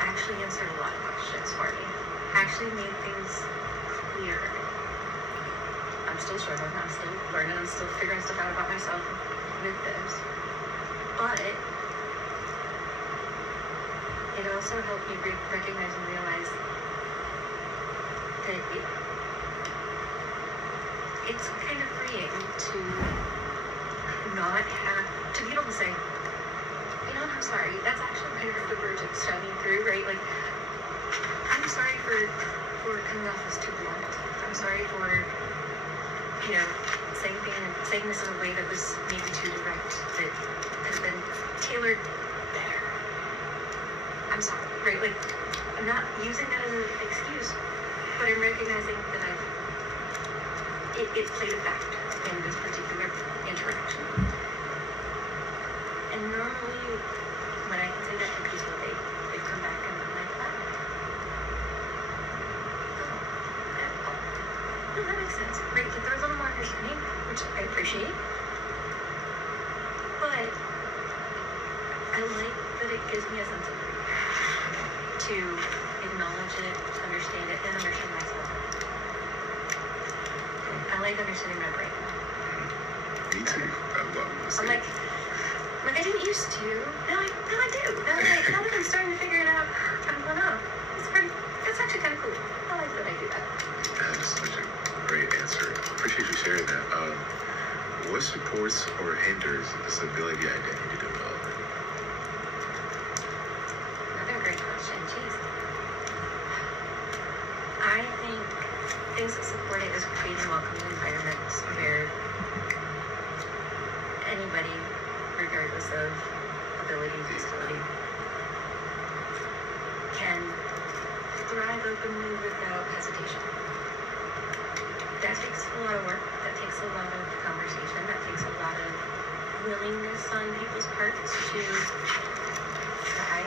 actually answered a lot of questions for me. Actually made things clearer. I'm still struggling, I'm still learning, I'm still figuring stuff out about myself with this. But it also helped me recognize and realize that it's kind of freeing to not have, to be able to say, I'm sorry, that's actually kind of the verge of shouting through, right? Like, I'm sorry for coming off as too blunt. I'm sorry for, saying this in a way that was maybe too direct, that could have been tailored better. I'm sorry, right? Like, I'm not using that as an excuse, but I'm recognizing that I've it played a factor in this particular interaction. And normally, when I can say that to people, they come back and I'm like, oh, no, that makes sense. Right, that they're a little more understanding, which I appreciate. But I like that it gives me a sense of to acknowledge it, understand it, and understand myself. I like understanding my brain. Me too. I'm like I didn't used to. Now I do. Now that I'm starting to figure it out, I'm like, oh, it's actually kind of cool. I like that I do that. That is such a great answer. I appreciate you sharing that. What supports or hinders disability identity development? Another great question. Jeez. I think things that support it is creating welcoming environments where anybody, regardless of ability, disability, can thrive openly without hesitation. That takes a lot of work. That takes a lot of conversation. That takes a lot of willingness on people's parts to try.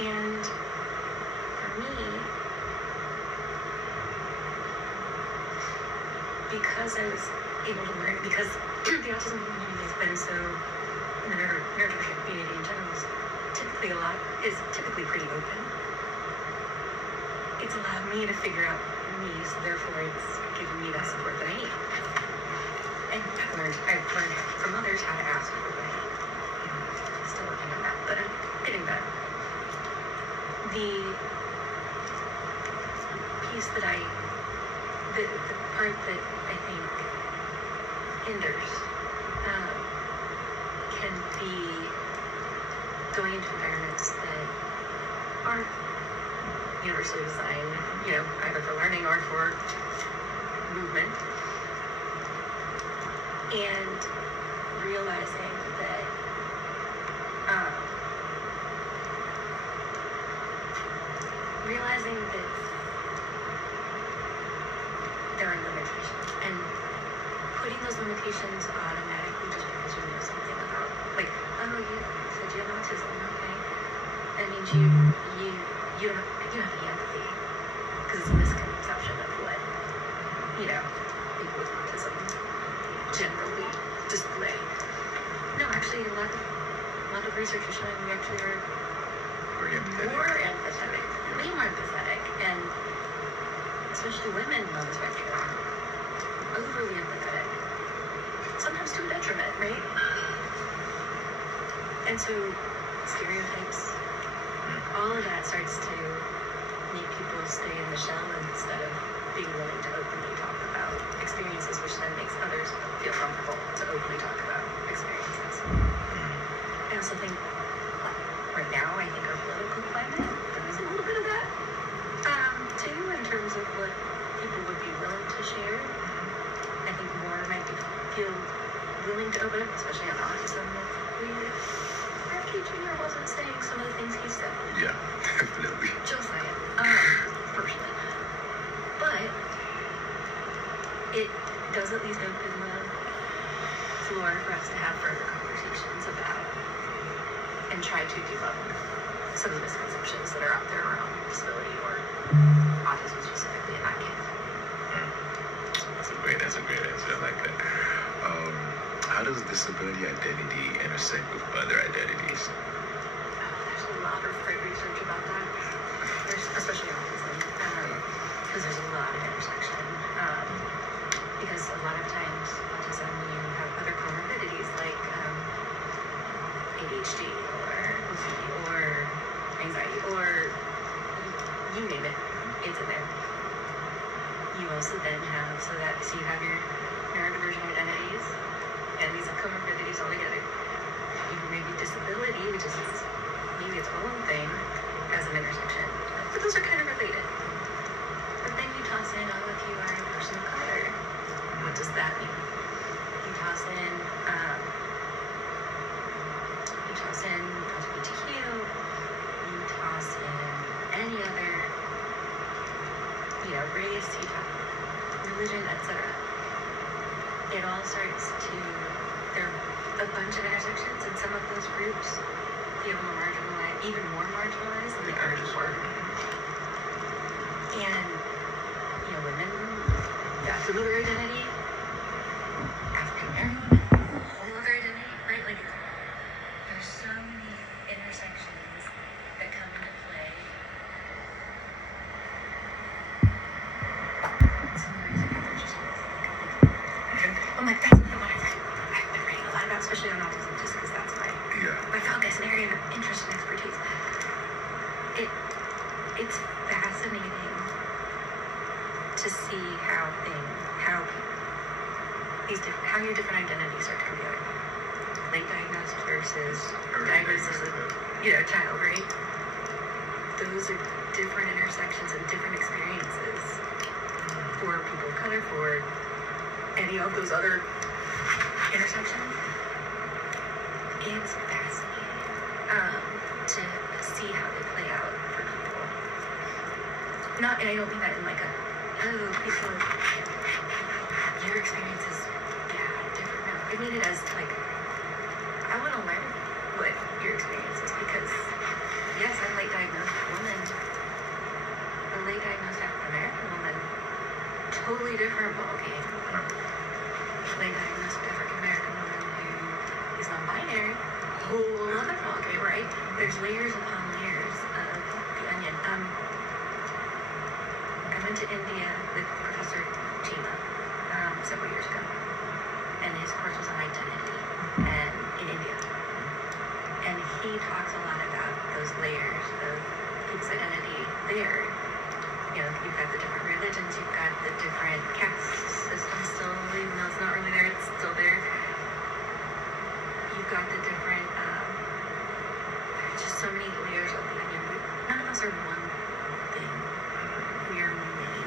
And for me, because I was able to learn, because the autism community has been so, and the neurodivergent community in general is typically pretty open. It's allowed me to figure out me, so therefore it's given me that support that I need. And I've learned from others how to ask for what I need. Still working on that, but I'm getting better. The piece that the part that I think hinders can be going into environments that aren't universally designed, either for learning or for movement, and realizing that there are limitations, and putting those limitations automatically just because you know something about, like, oh, you said you have autism, okay, that means you don't have any empathy, because it's a misconception of what people with autism generally display. No, actually, a lot of research is showing we actually are more empathetic, way more empathetic, and especially women on the spectrum, overly empathetic, sometimes to a detriment, right? And so stereotypes, all of that starts to make people stay in the shell instead of being willing to openly talk about experiences, which then makes others feel comfortable to openly talk about experiences. I also think right now, I think our political climate, there's a little bit of that too, in terms of what people would be willing to share. I think more might feel willing to open up, especially on autism, if our teacher wasn't saying some of the things he said. Yeah, definitely. Just saying, personally. But it does at least open the floor for us to have further conversations about and try to debunk some of the misconceptions that are out there around disability or autism specifically in that case. That's a great answer. I like that. How does disability identity intersect with other identities? There's a lot of great research about that. Especially autism, because there's a lot of intersection. Because a lot of times autism, you have other comorbidities like ADHD or OCD or anxiety or you name it, it's in there. You also then have, so you have your neurodivergent identities and these comorbidities all together. You have maybe disability, which is maybe its own thing as an intersection, but those are kind of related. But then you toss in, if you are a person of color, what does that mean? You toss in LGBTQ, you toss in any other, race, you religion, etc. It all starts to, there are a bunch of intersections, and some of those groups feel more marginalized, even more marginalized than they are before. And, you know, women, that's another identity. African American, whole other identity, right? Like, there's so many intersections that come into play. I'm like, that's the one I've been reading a lot about, especially on autism, just because that's my focus and area of interest and expertise. It's fascinating to see how your different identities start to come together. Late diagnosed versus diagnosed as a child, right? Those are different intersections and different experiences for people of color, for any of those other intersections. It's fascinating to see how they play out for people. And I don't mean that in like people, your experience is different now. I mean it as like, I want to learn what your experience is, because yes, I'm late diagnosed woman, a late diagnosed African American woman, totally different ballgame. Late diagnosed African American woman who is non-binary, whole other ballgame, right? There's layers upon layers of the onion. I went to India with Professor Chima several years ago, and his course was on identity and in India. And he talks a lot about those layers of people's identity there. You know, you've got the different religions, you've got the different caste systems still, even though it's not really there, it's still there. You've got the different, just so many layers of the onion. None of us are one thing. We are many.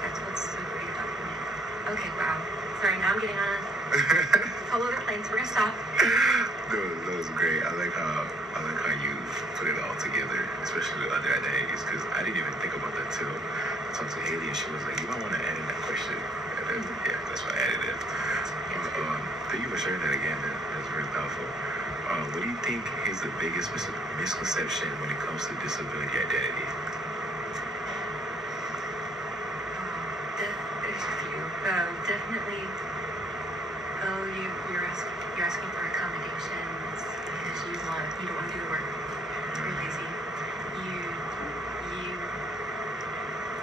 That's what's so great about me. Okay, wow. Sorry, now I'm getting on a whole other plane, so we're gonna stop. That was great. I like how you put it all together, especially with other identities, because I didn't even think about that till I talked to Hailee, and she was like, you might want to add in that question. And then, that's why I added it. Thank you for sharing that again. That's very powerful. What do you think is the biggest misconception when it comes to disability identity? There's a few. Definitely. Oh, you're asking for accommodations because you don't want to do the work. You're lazy.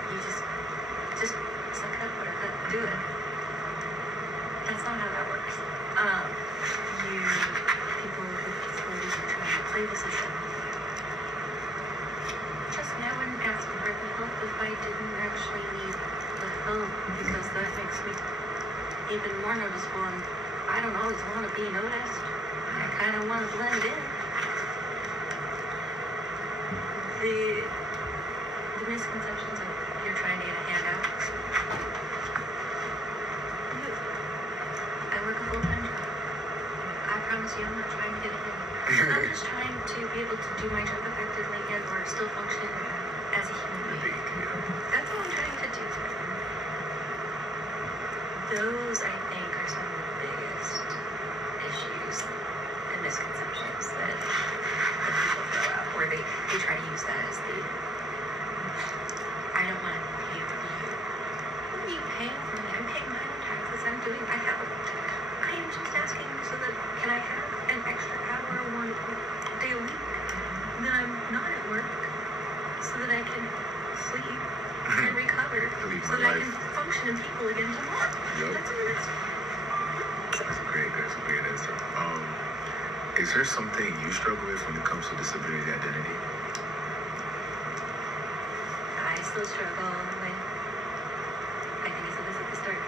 You just suck it up, whatever. Do it. That's not how that works. People with disabilities are trying to play the system. Trust me, I wouldn't ask for help if I didn't actually need the help, because that makes me even more noticeable, and I don't always want to be noticed. I kind of want to blend in. The misconceptions of you're trying to get a handout. I work a full-time job. I promise you, I'm not trying to get a handout. I'm just trying to be able to do my job effectively and or still function as a human being. That's all I'm trying to do. Those, I think, are some of the biggest issues and misconceptions that people throw out, or they try to use that as I don't want to pay for you. What are you paying for me? I'm paying my own taxes. I am just asking so that can I have an extra hour one day a week that I'm not at work, so that I can sleep and recover, so that I can function and people again tomorrow. Yep. That's a great answer. Is there something you struggle with when it comes to disability identity? I still struggle with, I think I said this at the start,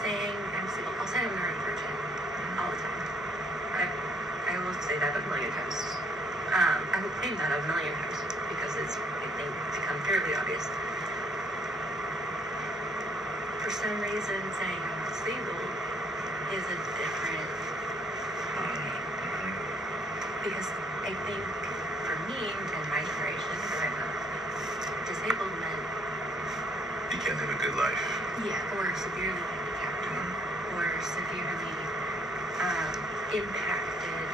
saying I'll say I'm neurodivergent all the time. I will say that a million times. I will claim that a million times because it's, I think, become fairly obvious. For some reason, saying I'm disabled is a different ballgame. Because I think for me and my generation, growing up, disabled meant can't live a good life. Yeah, or severely handicapped, or severely impacted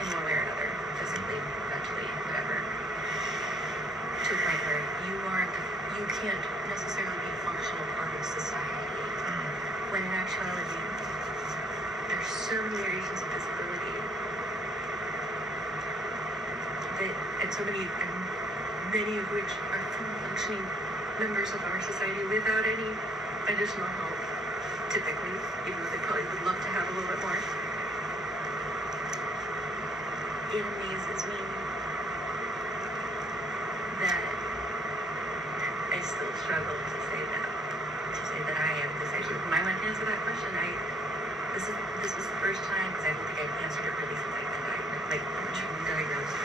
in one way or another, physically, mentally, whatever, to a point where you can't necessarily be a functional part of society, when in actuality, there's so many variations of disability that, and so many, and many of which are functioning members of our society without any additional help, typically, even though they probably would love to have a little bit more. It amazes me that I still struggle to say that I am disabled. When I went to answer that question, this was the first time, because I don't think I've answered it really since I've been diagnosed, like truly diagnosed.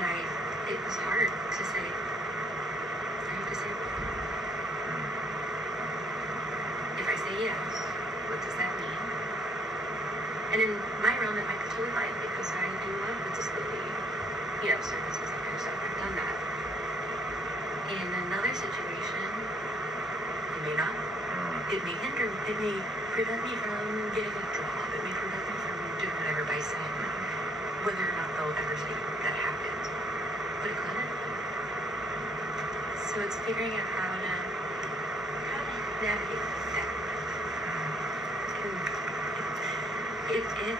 And it was hard to say, are you disabled? If I say yes, what does that mean? And in my realm, it might be totally fine, because I do love the disability, services and kind of stuff. I've done that. In another situation, it may not. It may hinder, it may prevent me from getting a job. It may prevent me from doing whatever by saying whether or not they'll ever say that happened. But it couldn't. So it's figuring out how to navigate that. And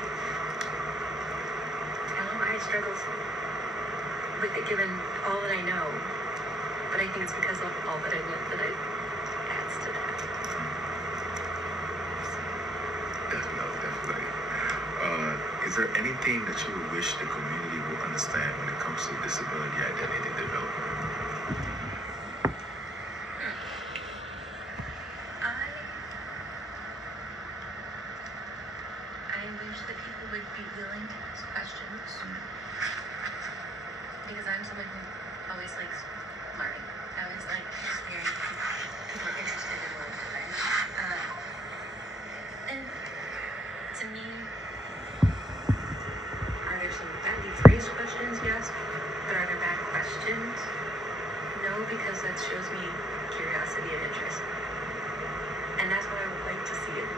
I don't know why I struggle with it given all that I know. But I think it's because of all that I know that adds to that. Definitely. Is there anything that you would wish the community will understand when it comes to disability identity development? I wish that people would be willing to ask questions, because I'm someone who always likes learning. I always like hearing people are interested in what I'm doing. And to me, are there some badly phrased questions? Yes. But are there bad questions? No, because that shows me curiosity and interest. And that's what I would like to see it.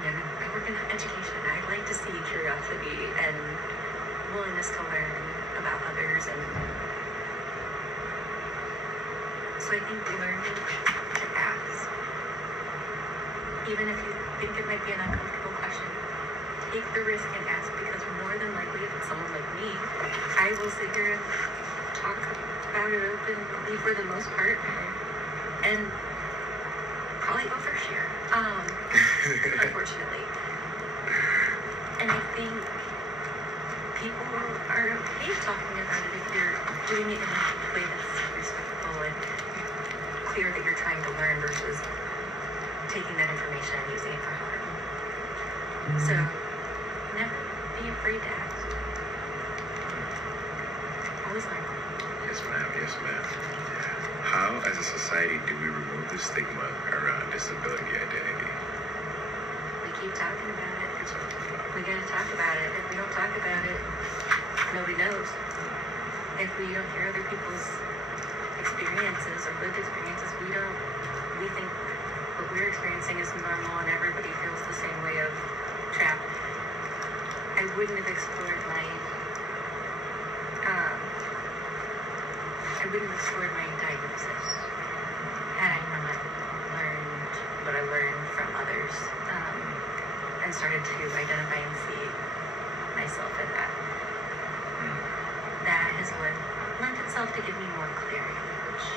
I work in education. I'd like to see curiosity and willingness to learn about others. And so I think learning to ask, even if you think it might be an uncomfortable question, take the risk and ask, because more than likely, if it's someone like me, I will sit here and talk about it openly for the most part, and probably overshare, unfortunately. And I think people are okay talking about it if you're doing it in a way that's respectful and clear that you're trying to learn versus taking that information and using it for harm. So never be afraid to ask. Always learn. Yes, ma'am. How, as a society, do we remove the stigma around disability identity? We keep talking about it. We gotta talk about it. If we don't talk about it, nobody knows. If we don't hear other people's experiences or lived experiences, we think what we're experiencing is normal and everybody feels the same way of trapped. I wouldn't have explored my diagnosis had I not learned what I learned from others, and started to identify and see myself in that. That has lent itself to give me more clarity, which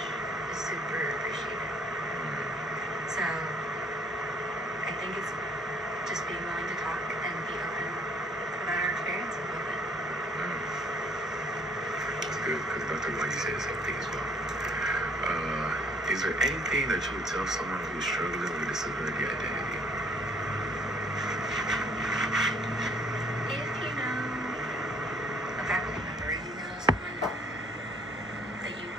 is super appreciated. So I think it's just being willing to talk and be open about our experiences with it. That's good, because Dr. White said the same thing as well. Is there anything that you would tell someone who's struggling with disability identity? If you know a faculty member, you know someone that you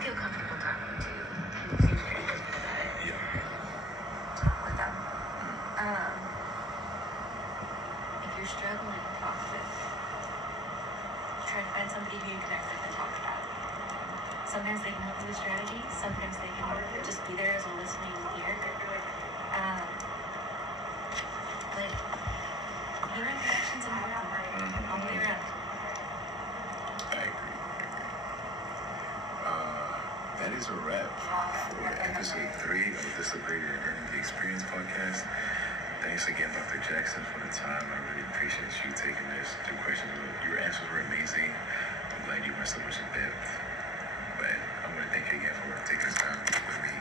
feel comfortable talking to, and you feel pretty good about it, talk with them. If you're struggling to talk with, try to find somebody who you can connect with and talk about. Sometimes they can help with a strategy. Sometimes they can just be there as a listening ear. Like, human connection's important all the way around. I agree. That is a wrap for episode 3 of Disability Learning the Experience podcast. Thanks again, Dr. Jackson, for the time. I really appreciate you taking this. The questions, your answers were amazing. I'm glad you went so much in depth. But I'm going to thank you again for taking this time with me